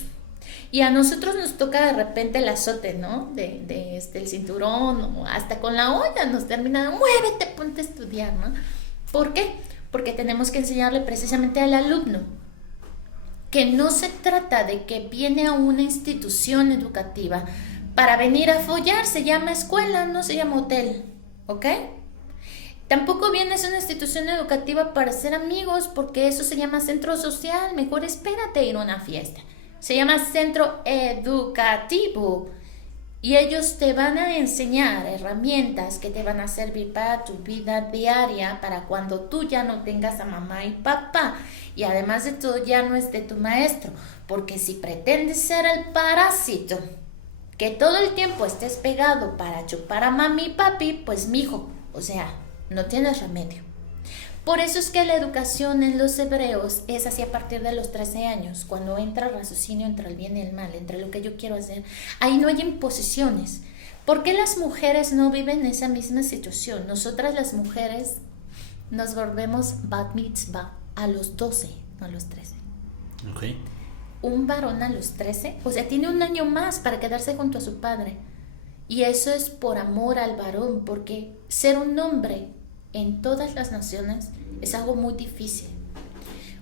Y a nosotros nos toca de repente el azote, ¿no? El cinturón, o hasta con la olla nos termina: muévete, ponte a estudiar, ¿no? ¿Por qué? Porque tenemos que enseñarle precisamente al alumno que no se trata de que viene a una institución educativa para venir a follar. Se llama escuela, no se llama hotel, ¿ok? Tampoco vienes a una institución educativa para ser amigos, porque eso se llama centro social. Mejor espérate a ir a una fiesta. Se llama centro educativo. Y ellos te van a enseñar herramientas que te van a servir para tu vida diaria, para cuando tú ya no tengas a mamá y papá. Y además de todo, ya no esté tu maestro. Porque si pretendes ser el parásito, que todo el tiempo estés pegado para chupar a mami y papi, pues mijo, o sea, no tienes remedio. Por eso es que la educación en los hebreos es así a partir de los 13 años, cuando entra el raciocinio entre el bien y el mal, entre lo que yo quiero hacer. Ahí no hay imposiciones. ¿Por qué las mujeres no viven esa misma situación? Nosotras las mujeres nos volvemos bat mitzvah a los 12, no a los 13. Okay. Un varón a los 13, o sea, tiene un año más para quedarse junto a su padre. Y eso es por amor al varón, porque ser un hombre en todas las naciones es algo muy difícil.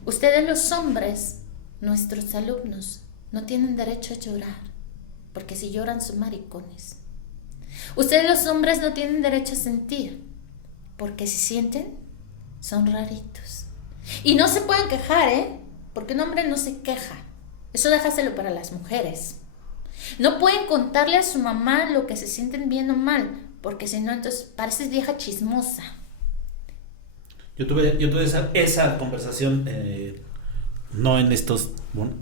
Ustedes los hombres, nuestros alumnos, no tienen derecho a llorar, porque si lloran son maricones. Ustedes los hombres no tienen derecho a sentir, porque si sienten, son raritos. Y no se pueden quejar, porque un hombre no se queja. Eso déjaselo para las mujeres. No pueden contarle a su mamá lo que se sienten bien o mal, porque si no, entonces pareces vieja chismosa. Yo tuve esa conversación, no en estos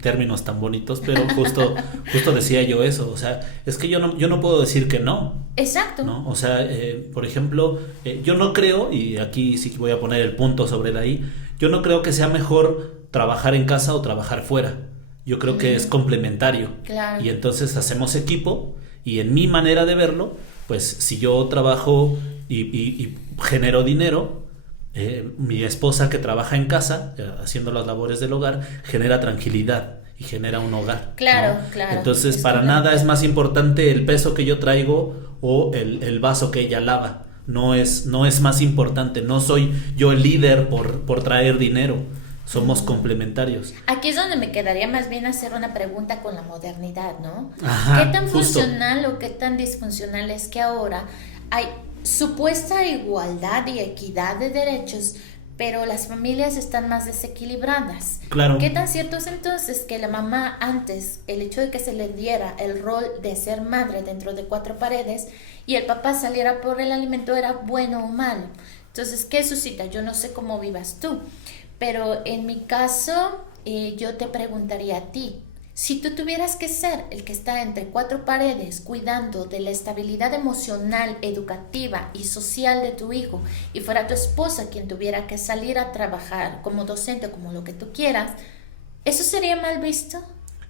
términos tan bonitos, pero justo decía yo eso. O sea, es que yo no puedo decir que no. Exacto. ¿No? O sea, por ejemplo, yo no creo, y aquí sí que voy a poner el punto sobre la i, yo no creo que sea mejor trabajar en casa o trabajar fuera. Yo creo que es complementario. Claro. Y entonces hacemos equipo, y en mi manera de verlo, pues si yo trabajo y genero dinero, mi esposa que trabaja en casa, haciendo las labores del hogar, genera tranquilidad y genera un hogar. Claro, ¿no? claro. Entonces, para nada es más importante el peso que yo traigo o el vaso que ella lava. No es más importante. No soy yo el líder por traer dinero. Somos complementarios. Aquí es donde me quedaría más bien hacer una pregunta con la modernidad, ¿no? Ajá, ¿Qué tan justo. funcional o qué tan disfuncional es que ahora hay supuesta igualdad y equidad de derechos, pero las familias están más desequilibradas? Claro. ¿Qué tan cierto es entonces que la mamá antes, el hecho de que se le diera el rol de ser madre dentro de cuatro paredes y el papá saliera por el alimento era bueno o malo? Entonces, ¿qué suscita? Yo no sé cómo vivas tú, pero en mi caso, yo te preguntaría a ti, si tú tuvieras que ser el que está entre cuatro paredes cuidando de la estabilidad emocional, educativa y social de tu hijo, y fuera tu esposa quien tuviera que salir a trabajar como docente o como lo que tú quieras, ¿eso sería mal visto?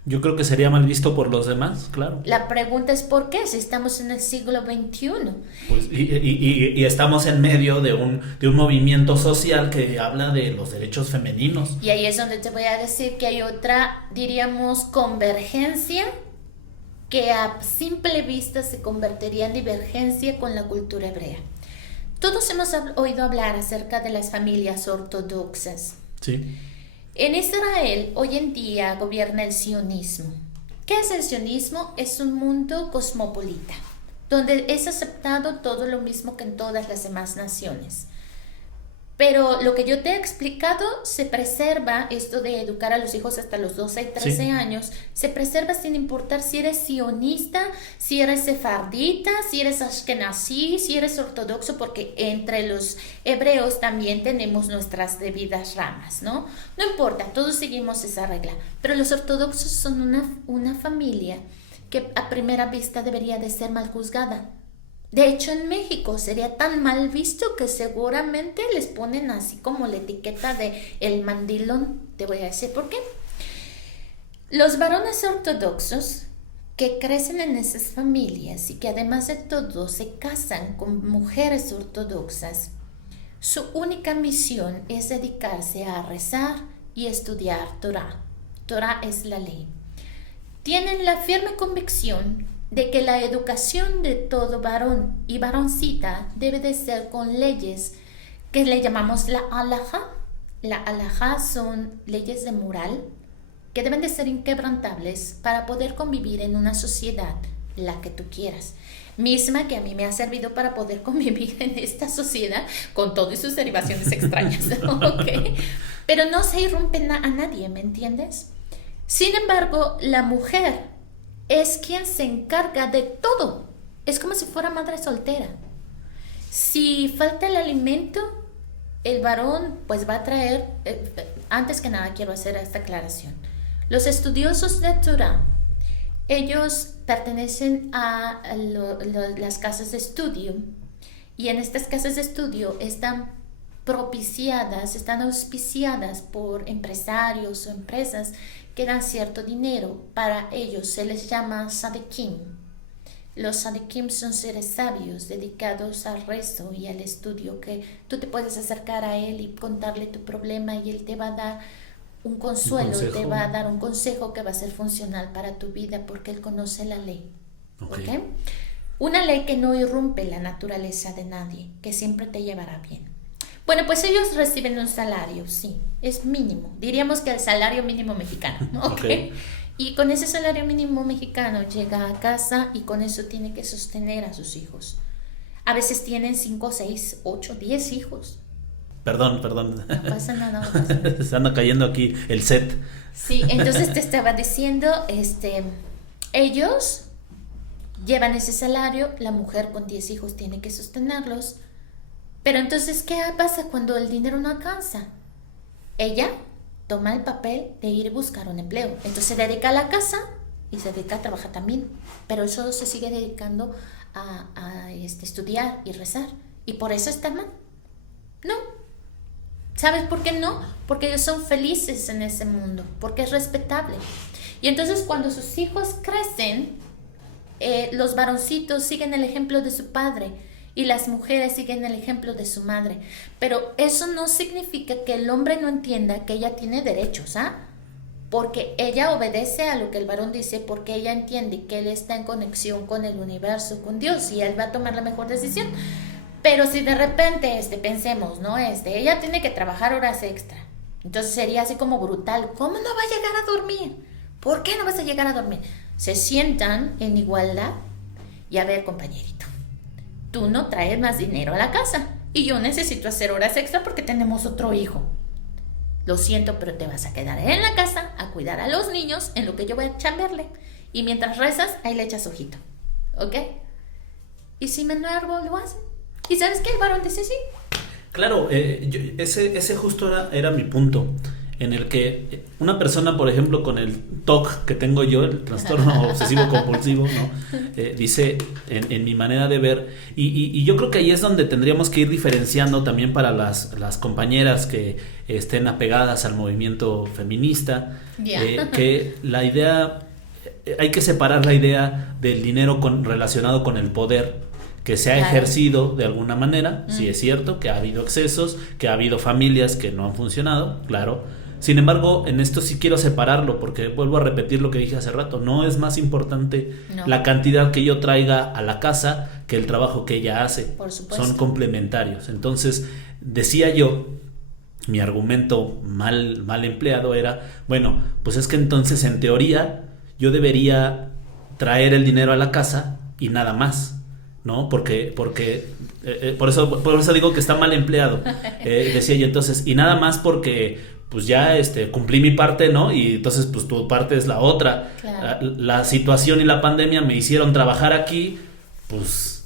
Yo creo que sería mal visto por los demás, claro. La pregunta es ¿por qué? Si estamos en el siglo XXI. Pues, y estamos en medio de un movimiento social que habla de los derechos femeninos. Y ahí es donde te voy a decir que hay otra, diríamos, convergencia que a simple vista se convertiría en divergencia con la cultura hebrea. Todos hemos oído hablar acerca de las familias ortodoxas. Sí. En Israel hoy en día gobierna el sionismo. ¿Qué es el sionismo? Es un mundo cosmopolita, donde es aceptado todo lo mismo que en todas las demás naciones. Pero lo que yo te he explicado se preserva, esto de educar a los hijos hasta los 12 y 13 años, se preserva sin importar si eres sionista, si eres sefardita, si eres ashkenazí, si eres ortodoxo, porque entre los hebreos también tenemos nuestras debidas ramas, ¿no? No importa, todos seguimos esa regla, pero los ortodoxos son una familia que a primera vista debería de ser mal juzgada. De hecho, en México sería tan mal visto que seguramente les ponen así como la etiqueta de el mandilón. Te voy a decir por qué. Los varones ortodoxos que crecen en esas familias y que además de todo se casan con mujeres ortodoxas, su única misión es dedicarse a rezar y estudiar Torah. Torah es la ley. Tienen la firme convicción de que la educación de todo varón y varoncita debe de ser con leyes que le llamamos la halajá. La halajá son leyes de moral que deben de ser inquebrantables para poder convivir en una sociedad, la que tú quieras. Misma que a mí me ha servido para poder convivir en esta sociedad con todas sus derivaciones extrañas, ¿ok? Pero no se irrumpe a nadie, ¿me entiendes? Sin embargo, la mujer es quien se encarga de todo. Es como si fuera madre soltera. Si falta el alimento, el varón pues va a traer, antes que nada quiero hacer esta aclaración. Los estudiosos de Torah, ellos pertenecen a las casas de estudio, y en estas casas de estudio están propiciadas, están auspiciadas por empresarios o empresas que dan cierto dinero. Para ellos se les llama sadikim. Los sadikim son seres sabios dedicados al rezo y al estudio, que tú te puedes acercar a él y contarle tu problema y él te va a dar un consuelo, te va a dar un consejo que va a ser funcional para tu vida porque él conoce la ley. ¿Okay? Una ley que no irrumpe la naturaleza de nadie, que siempre te llevará bien. Bueno, pues ellos reciben un salario, sí, es mínimo. Diríamos que el salario mínimo mexicano, ¿ok? Y con ese salario mínimo mexicano llega a casa y con eso tiene que sostener a sus hijos. A veces tienen 5, 6, 8, 10 hijos. Perdón. No pasa nada, no pasa nada. Se anda cayendo aquí el set. Sí, entonces te estaba diciendo, ellos llevan ese salario, la mujer con 10 hijos tiene que sostenerlos. Pero entonces, ¿qué pasa cuando el dinero no alcanza? Ella toma el papel de ir a buscar un empleo. Entonces se dedica a la casa y se dedica a trabajar también. Pero eso se sigue dedicando a estudiar y rezar. Y por eso está mal. No. ¿Sabes por qué no? Porque ellos son felices en ese mundo. Porque es respetable. Y entonces cuando sus hijos crecen, los varoncitos siguen el ejemplo de su padre. Y las mujeres siguen el ejemplo de su madre. Pero eso no significa que el hombre no entienda que ella tiene derechos, ¿ah? Porque ella obedece a lo que el varón dice, porque ella entiende que él está en conexión con el universo, con Dios, y él va a tomar la mejor decisión. Pero si de repente, pensemos, ¿no? Ella tiene que trabajar horas extra. Entonces sería así como brutal. ¿Cómo no va a llegar a dormir? ¿Por qué no vas a llegar a dormir? Se sientan en igualdad y a ver, compañerito. Tú no traes más dinero a la casa y yo necesito hacer horas extra porque tenemos otro hijo. Lo siento, pero te vas a quedar en la casa a cuidar a los niños en lo que yo voy a chambearle. Y mientras rezas, ahí le echas ojito. ¿Ok? Y si me enervo, lo hacen. ¿Y sabes qué? El varón dice sí. Claro, ese justo era mi punto. En el que una persona, por ejemplo, con el TOC que tengo yo, el trastorno obsesivo compulsivo, ¿no? Dice en mi manera de ver, y yo creo que ahí es donde tendríamos que ir diferenciando también para las compañeras que estén apegadas al movimiento feminista, que la idea, hay que separar la idea del dinero relacionado con el poder que se ha ejercido de alguna manera. Sí es cierto que ha habido excesos, que ha habido familias que no han funcionado, claro. Sin embargo, en esto sí quiero separarlo, porque vuelvo a repetir lo que dije hace rato, no es más importante la cantidad que yo traiga a la casa que el trabajo que ella hace. Por supuesto. Son complementarios. Entonces, decía yo, mi argumento mal empleado era, bueno, pues es que entonces en teoría yo debería traer el dinero a la casa y nada más, ¿no? Porque por eso digo que está mal empleado. Decía yo entonces, y nada más porque pues ya cumplí mi parte, ¿no? Y entonces pues tu parte es la otra. Claro. La situación y la pandemia me hicieron trabajar aquí, pues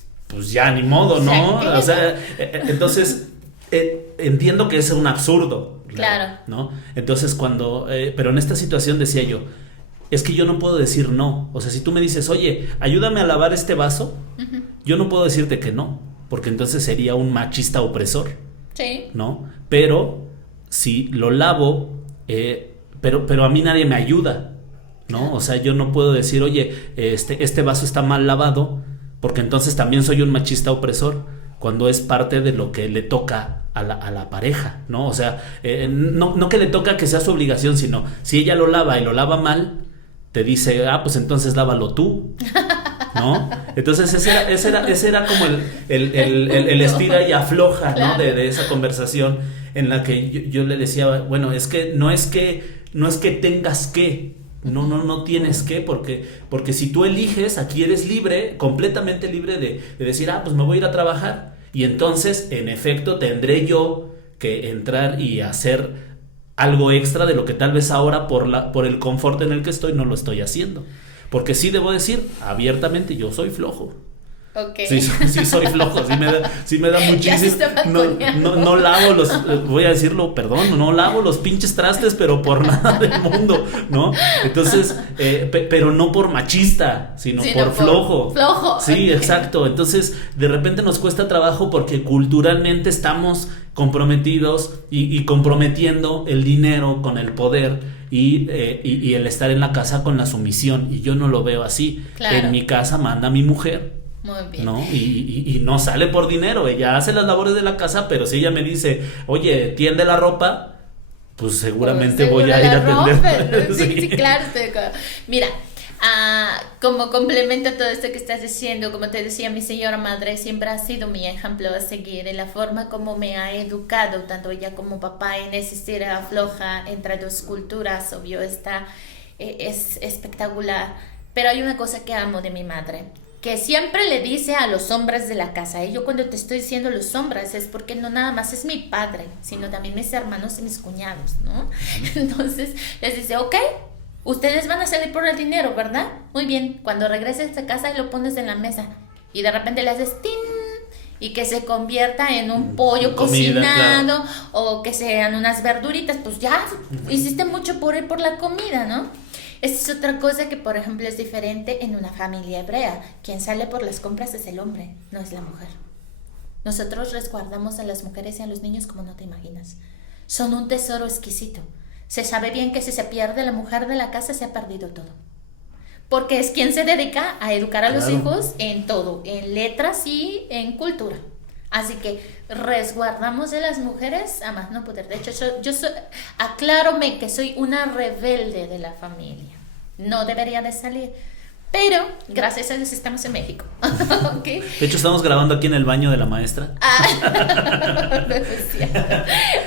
ya ni modo, ¿no? O sea, entonces entiendo que es un absurdo. Claro. ¿No? Entonces pero en esta situación decía yo, es que yo no puedo decir no. O sea, si tú me dices, oye, ayúdame a lavar este vaso, yo no puedo decirte que no, porque entonces sería un machista opresor. Sí. ¿No? Pero si lo lavo, pero a mí nadie me ayuda, ¿no? O sea, yo no puedo decir, oye, este vaso está mal lavado, porque entonces también soy un machista opresor, cuando es parte de lo que le toca a la pareja, ¿no? O sea, no que le toca que sea su obligación, sino si ella lo lava y lo lava mal, te dice, pues entonces lávalo tú, ¿no? Entonces ese era como el estira y afloja, ¿no? Claro. De esa conversación en la que yo le decía, bueno, es que no es que tengas que, no tienes que, porque si tú eliges, aquí eres libre, completamente libre de decir, pues me voy a ir a trabajar, y entonces en efecto tendré yo que entrar y hacer algo extra de lo que tal vez ahora por el confort en el que estoy no lo estoy haciendo. Porque sí debo decir abiertamente, yo soy flojo. Okay. Sí soy flojo, sí me da muchísimo. No lavo voy a decirlo, perdón, no lavo los pinches trastes, pero por nada del mundo, ¿no? Entonces, pero no por machista, sino por flojo. Flojo. Sí, okay. Exacto. Entonces, de repente nos cuesta trabajo porque culturalmente estamos comprometidos y comprometiendo el dinero con el poder y el estar en la casa con la sumisión, y yo no lo veo así. Claro. En mi casa manda mi mujer. Muy bien. ¿No? Y no sale por dinero, ella hace las labores de la casa, pero si ella me dice, oye, tiende la ropa, pues seguramente voy a ir a tender. Sí, claro. Mira, como complemento a todo esto que estás diciendo, como te decía, mi señora madre siempre ha sido mi ejemplo a seguir en la forma como me ha educado, tanto ella como papá, en ese estira afloja entre dos culturas, obvio, es espectacular. Pero hay una cosa que amo de mi madre, que siempre le dice a los hombres de la casa, y yo cuando te estoy diciendo los hombres es porque no nada más es mi padre, sino también mis hermanos y mis cuñados, ¿no? Entonces les dice, ok, ustedes van a salir por el dinero, ¿verdad? Muy bien, cuando regreses a casa y lo pones en la mesa, y de repente le haces tin, y que se convierta en un pollo Comida, cocinado, claro. o que sean unas verduritas, pues ya hiciste mucho por la comida, ¿no? Esta es otra cosa que, por ejemplo, es diferente en una familia hebrea. Quien sale por las compras es el hombre, no es la mujer. Nosotros resguardamos a las mujeres y a los niños como no te imaginas. Son un tesoro exquisito. Se sabe bien que si se pierde la mujer de la casa, se ha perdido todo. Porque es quien se dedica a educar a los hijos en todo, en letras y en cultura. Así que resguardamos de las mujeres a más no poder. De hecho, aclárome que soy una rebelde de la familia. No debería de salir. Pero, gracias a Dios, estamos en México. ¿Okay? De hecho, estamos grabando aquí en el baño de la maestra.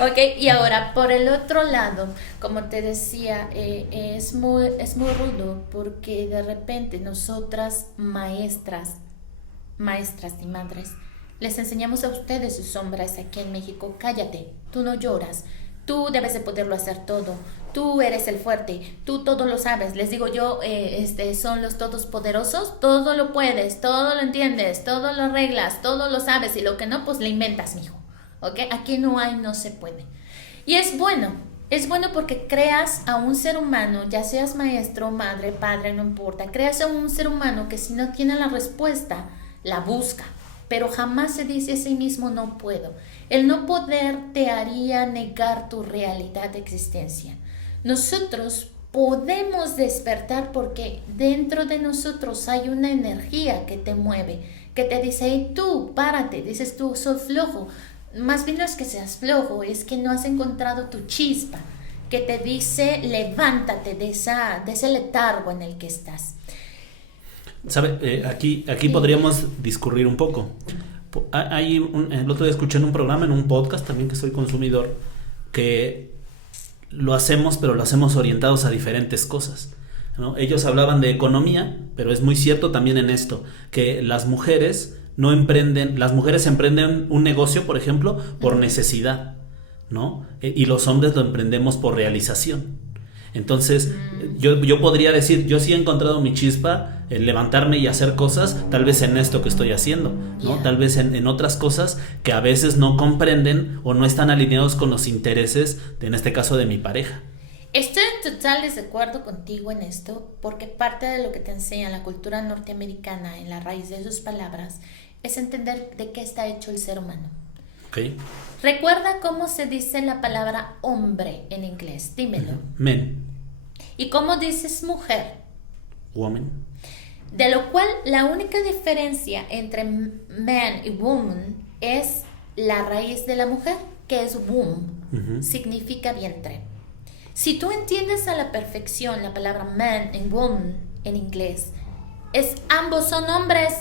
Ok, y ahora, por el otro lado, como te decía, es muy rudo porque de repente nosotras, maestras y madres, les enseñamos a ustedes, sus hombres aquí en México: cállate, tú no lloras, tú debes de poderlo hacer todo, tú eres el fuerte, tú todo lo sabes. Les digo yo, son los todos poderosos, todo lo puedes, todo lo entiendes, todo lo arreglas, todo lo sabes, y lo que no, pues le inventas, mijo. ¿Ok? Aquí no hay, no se puede. Y es bueno porque creas a un ser humano, ya seas maestro, madre, padre, no importa, creas a un ser humano que si no tiene la respuesta, la busca, pero jamás se dice a sí mismo no puedo. El no poder te haría negar tu realidad de existencia. Nosotros podemos despertar porque dentro de nosotros hay una energía que te mueve, que te dice: hey, tú, párate. Dices tú: soy flojo. Más bien no es que seas flojo, es que no has encontrado tu chispa, que te dice: levántate de ese letargo en el que estás. ¿Sabe? Aquí podríamos discurrir un poco. El otro día escuché en un programa, en un podcast también, que soy consumidor, que lo hacemos, pero lo hacemos orientados a diferentes cosas, ¿no? Ellos hablaban de economía, pero es muy cierto también en esto, que las mujeres emprenden un negocio, por ejemplo, por necesidad, ¿no? Y los hombres lo emprendemos por realización. Entonces, yo podría decir, yo sí he encontrado mi chispa en levantarme y hacer cosas, tal vez en esto que estoy haciendo, ¿no? Tal vez en otras cosas que a veces no comprenden o no están alineados con los intereses, en este caso, de mi pareja. Estoy en total desacuerdo contigo en esto, porque parte de lo que te enseña la cultura norteamericana, en la raíz de sus palabras, es entender de qué está hecho el ser humano. Okay. Recuerda cómo se dice la palabra hombre en inglés, dímelo. Men. ¿Y cómo dices mujer? Woman. De lo cual la única diferencia entre man y woman es la raíz de la mujer, que es womb, significa vientre. Si tú entiendes a la perfección la palabra man y woman en inglés, ambos son hombres.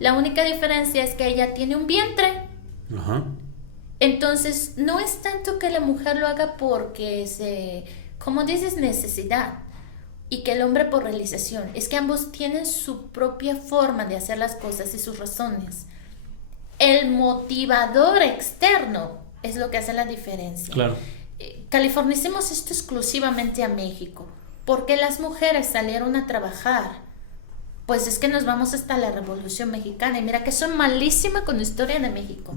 La única diferencia es que ella tiene un vientre. Ajá. Entonces, no es tanto que la mujer lo haga porque como dices, necesidad, y que el hombre por realización. Es que ambos tienen su propia forma de hacer las cosas y sus razones. El motivador externo es lo que hace la diferencia. Claro. Californicemos esto exclusivamente a México. ¿Por qué las mujeres salieron a trabajar? Pues es que nos vamos hasta la Revolución Mexicana. Y mira que soy malísima con la historia de México.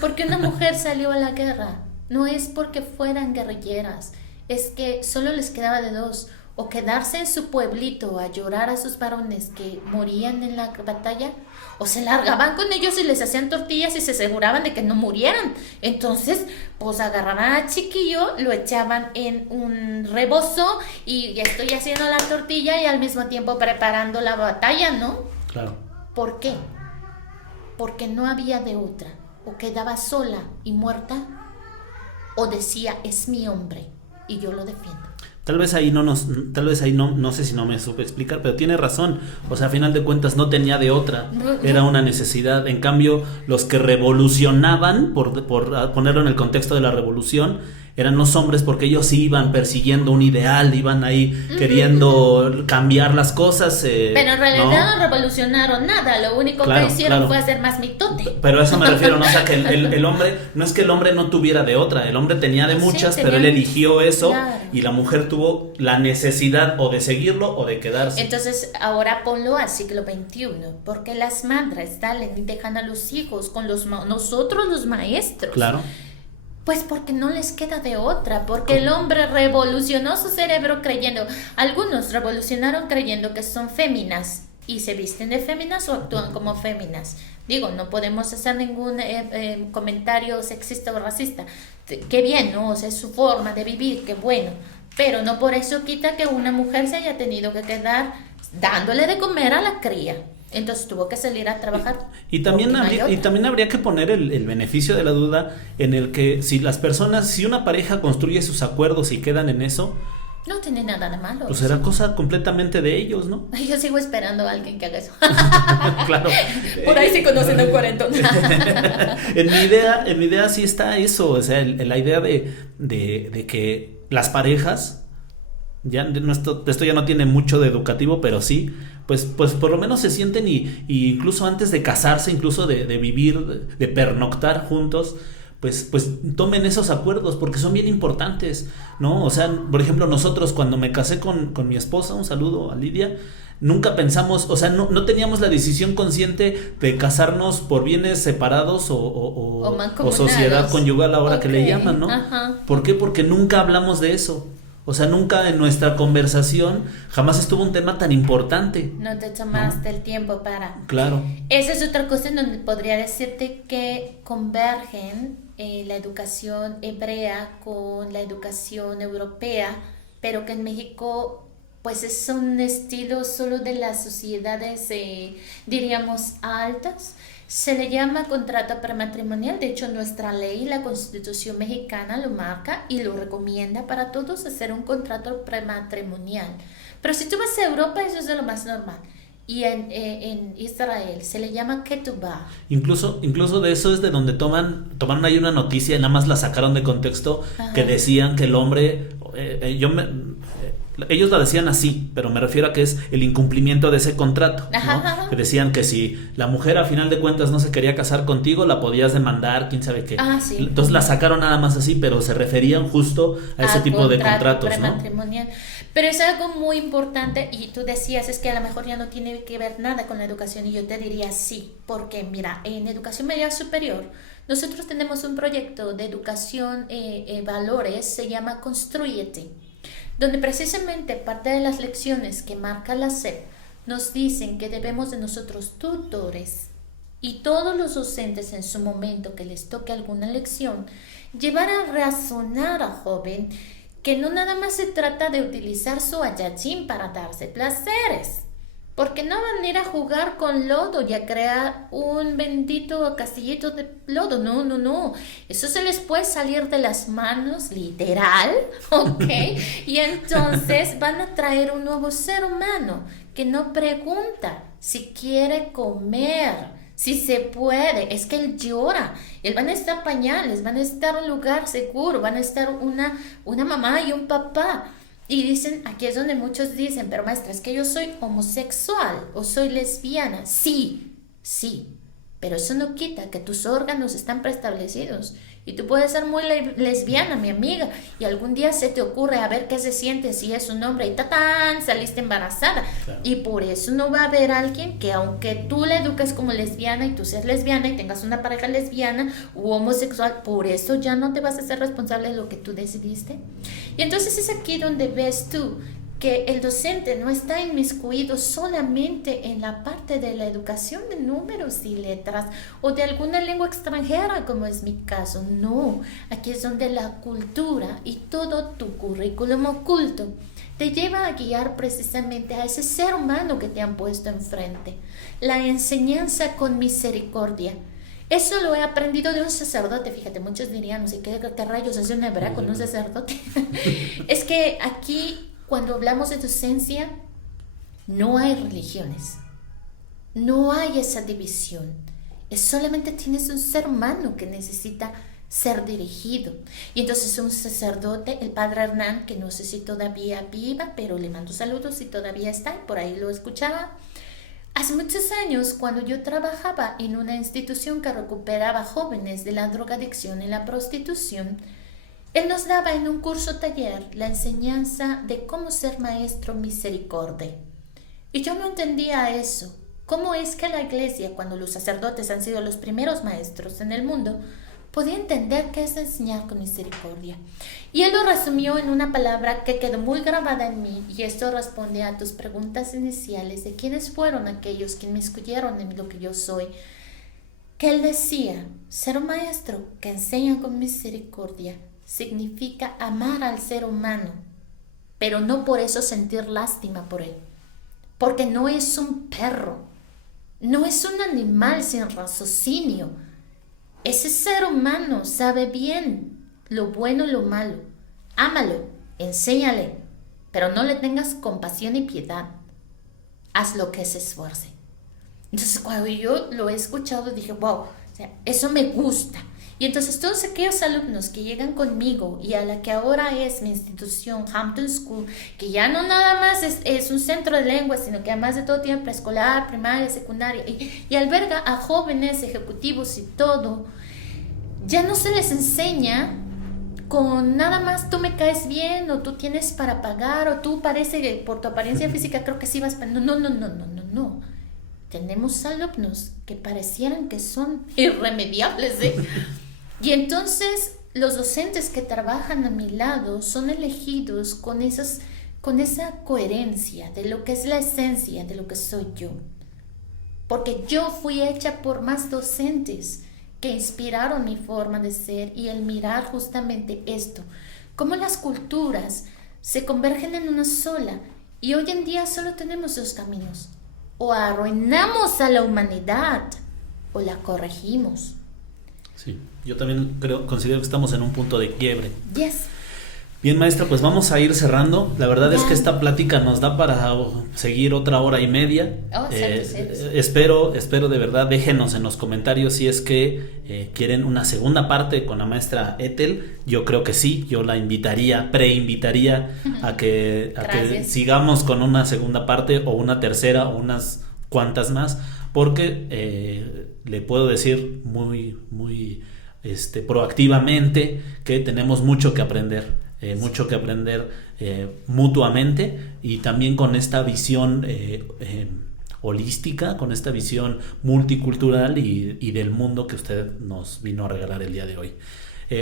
Porque una mujer salió a la guerra. No es porque fueran guerrilleras. Es que solo les quedaba de dos: o quedarse en su pueblito a llorar a sus varones que morían en la batalla, o se largaban con ellos y les hacían tortillas y se aseguraban de que no murieran. Entonces, pues agarraban al chiquillo, lo echaban en un rebozo y ya estoy haciendo la tortilla y al mismo tiempo preparando la batalla, ¿no? Claro. ¿Por qué? Porque no había de otra. O quedaba sola y muerta, o decía: es mi hombre y yo lo defiendo. Tal vez ahí no sé si no me supe explicar, pero tiene razón. O sea, a final de cuentas no tenía de otra, era una necesidad. En cambio, los que revolucionaban, por ponerlo en el contexto de la revolución, eran los hombres, porque ellos iban persiguiendo un ideal, iban ahí queriendo cambiar las cosas. Pero en realidad no revolucionaron nada, lo único que hicieron fue hacer más mitote. Pero a eso me refiero, ¿no? O sea, que el hombre, no es que el hombre no tuviera de otra, el hombre tenía de muchas, pero él eligió eso, y la mujer tuvo la necesidad o de seguirlo o de quedarse. Entonces, ahora ponlo al siglo XXI, porque las madres salen y dejan a los hijos con nosotros los maestros. Claro. Pues porque no les queda de otra, porque el hombre revolucionó su cerebro creyendo, algunos revolucionaron creyendo que son féminas y se visten de féminas o actúan como féminas. Digo, no podemos hacer ningún comentario sexista o racista. Qué bien, ¿no? O sea, es su forma de vivir, qué bueno. Pero no por eso quita que una mujer se haya tenido que quedar dándole de comer a la cría. Entonces tuvo que salir a trabajar. Y también habría que poner el beneficio de la duda en el que si una pareja construye sus acuerdos y quedan en eso, no tiene nada de malo. Pues será cosa completamente de ellos, ¿no? Yo sigo esperando a alguien que haga eso. Claro. Por ahí sí conocen a un cuarentón. En mi idea sí está eso, o sea, la idea de que las parejas, esto ya no tiene mucho de educativo, pero sí, pues por lo menos se sienten y incluso antes de casarse, incluso de vivir, de pernoctar juntos, pues tomen esos acuerdos porque son bien importantes, ¿no? O sea, por ejemplo, nosotros cuando me casé con mi esposa, un saludo a Lidia, nunca pensamos, o sea, no teníamos la decisión consciente de casarnos por bienes separados o sociedad conyugal ahora que le llaman, ¿no? Ajá. ¿Por qué? Porque nunca hablamos de eso. O sea, nunca en nuestra conversación jamás estuvo un tema tan importante. No te tomaste el tiempo para... Claro. Esa es otra cosa en donde podría decirte que convergen la educación hebrea con la educación europea, pero que en México pues es un estilo solo de las sociedades, diríamos, altas. Se le llama contrato prematrimonial. De hecho, nuestra ley, la Constitución mexicana, lo marca y lo recomienda para todos hacer un contrato prematrimonial. Pero si tú vas a Europa, eso es de lo más normal. Y en Israel se le llama ketubah. Incluso de eso es de donde tomaron ahí una noticia y nada más la sacaron de contexto. Ajá. Que decían que el hombre... ellos la decían así, pero me refiero a que es el incumplimiento de ese contrato, ¿no? Ajá. Que decían que si la mujer a final de cuentas no se quería casar contigo, la podías demandar, quién sabe qué. Sí. Entonces la sacaron nada más así, pero se referían justo a ese tipo de contratos, prematrimonial, ¿no? Pero es algo muy importante y tú decías, es que a lo mejor ya no tiene que ver nada con la educación, y yo te diría sí, porque mira, en educación media superior nosotros tenemos un proyecto de educación, valores, se llama Construyete, donde precisamente parte de las lecciones que marca la SEP nos dicen que debemos de nosotros tutores y todos los docentes en su momento que les toque alguna lección, llevar a razonar a joven que no nada más se trata de utilizar su ayachín para darse placeres, porque no van a ir a jugar con lodo y a crear un bendito castillito de lodo, no, eso se les puede salir de las manos, literal, ¿ok? Y entonces van a traer un nuevo ser humano que no pregunta si quiere comer, si se puede, es que él llora, él van a estar pañales, van a estar un lugar seguro, van a estar una mamá y un papá. Y dicen, aquí es donde muchos dicen, pero maestra, es que yo soy homosexual o soy lesbiana. Sí, pero eso no quita que tus órganos están preestablecidos. Y tú puedes ser muy lesbiana, mi amiga, y algún día se te ocurre a ver qué se siente si es un hombre y ¡tatán! Saliste embarazada. Claro. Y por eso no va a haber alguien que, aunque tú la eduques como lesbiana y tú seas lesbiana y tengas una pareja lesbiana u homosexual, por eso ya no te vas a ser responsable de lo que tú decidiste. Y entonces es aquí donde ves tú que el docente no está inmiscuido solamente en la parte de la educación de números y letras o de alguna lengua extranjera, como es mi caso. No, aquí es donde la cultura y todo tu currículum oculto te lleva a guiar precisamente a ese ser humano que te han puesto enfrente. La enseñanza con misericordia. Eso lo he aprendido de un sacerdote. Fíjate, muchos dirían, no sé qué rayos hace una hebrea con un sacerdote. Es que aquí, cuando hablamos de docencia, no hay religiones, no hay esa división. Es solamente tienes un ser humano que necesita ser dirigido. Y entonces un sacerdote, el padre Hernán, que no sé si todavía viva, pero le mando saludos si todavía está, y por ahí lo escuchaba. Hace muchos años, cuando yo trabajaba en una institución que recuperaba jóvenes de la drogadicción y la prostitución, él nos daba en un curso taller la enseñanza de cómo ser maestro misericordia. Y yo no entendía eso. ¿Cómo es que la iglesia, cuando los sacerdotes han sido los primeros maestros en el mundo, podía entender qué es enseñar con misericordia? Y él lo resumió en una palabra que quedó muy grabada en mí, y esto responde a tus preguntas iniciales de quiénes fueron aquellos que me escogieron en lo que yo soy. Que él decía, ser un maestro que enseña con misericordia significa amar al ser humano, pero no por eso sentir lástima por él, porque no es un perro, no es un animal sin raciocinio. Ese ser humano sabe bien lo bueno y lo malo. Ámalo, enséñale, pero no le tengas compasión y piedad. Haz lo que se esfuerce. Entonces, cuando yo lo he escuchado, dije, wow, o sea, eso me gusta. Y entonces todos aquellos alumnos que llegan conmigo y a la que ahora es mi institución, Hampton School, que ya no nada más es un centro de lengua, sino que además de todo tiene preescolar, primaria, secundaria, y alberga a jóvenes, ejecutivos y todo, ya no se les enseña con nada más tú me caes bien, o tú tienes para pagar, o tú parece que por tu apariencia física creo que sí vas para... No. Tenemos alumnos que parecieran que son irremediables, ¿eh? Y entonces los docentes que trabajan a mi lado son elegidos con esa coherencia de lo que es la esencia de lo que soy yo. Porque yo fui hecha por más docentes que inspiraron mi forma de ser y el mirar justamente esto, cómo las culturas se convergen en una sola, y hoy en día solo tenemos dos caminos: o arruinamos a la humanidad o la corregimos. Sí, yo también considero que estamos en un punto de quiebre. Yes. Bien, maestra, pues vamos a ir cerrando. La verdad es que esta plática nos da para seguir otra hora y media. Espero de verdad, déjenos en los comentarios si es que quieren una segunda parte con la maestra Ethel. Yo creo que sí, yo la preinvitaría a que sigamos con una segunda parte o una tercera o unas cuantas más, porque le puedo decir muy proactivamente que tenemos mucho que aprender. Mutuamente, y también con esta visión holística, con esta visión multicultural y del mundo que usted nos vino a regalar el día de hoy.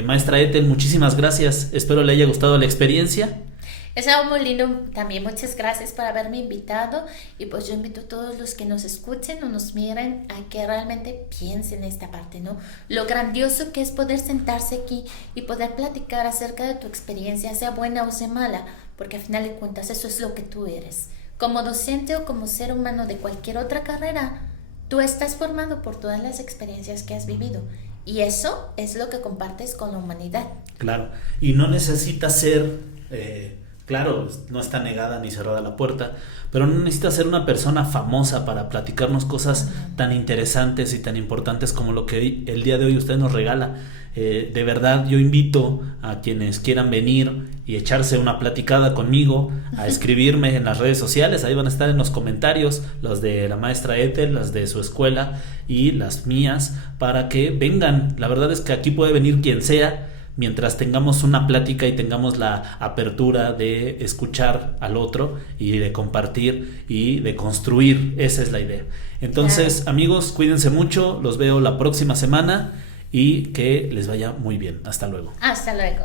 Maestra Ethel, muchísimas gracias, espero le haya gustado la experiencia. Es algo muy lindo también, muchas gracias por haberme invitado, y pues yo invito a todos los que nos escuchen o nos miren a que realmente piensen esta parte, ¿no? Lo grandioso que es poder sentarse aquí y poder platicar acerca de tu experiencia, sea buena o sea mala, porque al final de cuentas eso es lo que tú eres. Como docente o como ser humano de cualquier otra carrera, tú estás formado por todas las experiencias que has vivido, y eso es lo que compartes con la humanidad. Claro, y no necesitas ser... Claro, no está negada ni cerrada la puerta, pero no necesita ser una persona famosa para platicarnos cosas tan interesantes y tan importantes como lo que el día de hoy usted nos regala. De verdad, yo invito a quienes quieran venir y echarse una platicada conmigo, a escribirme en las redes sociales. Ahí van a estar en los comentarios los de la maestra Ethel, las de su escuela y las mías, para que vengan. La verdad es que aquí puede venir quien sea, mientras tengamos una plática y tengamos la apertura de escuchar al otro y de compartir y de construir. Esa es la idea. Entonces, amigos, cuídense mucho, los veo la próxima semana y que les vaya muy bien. Hasta luego. Hasta luego.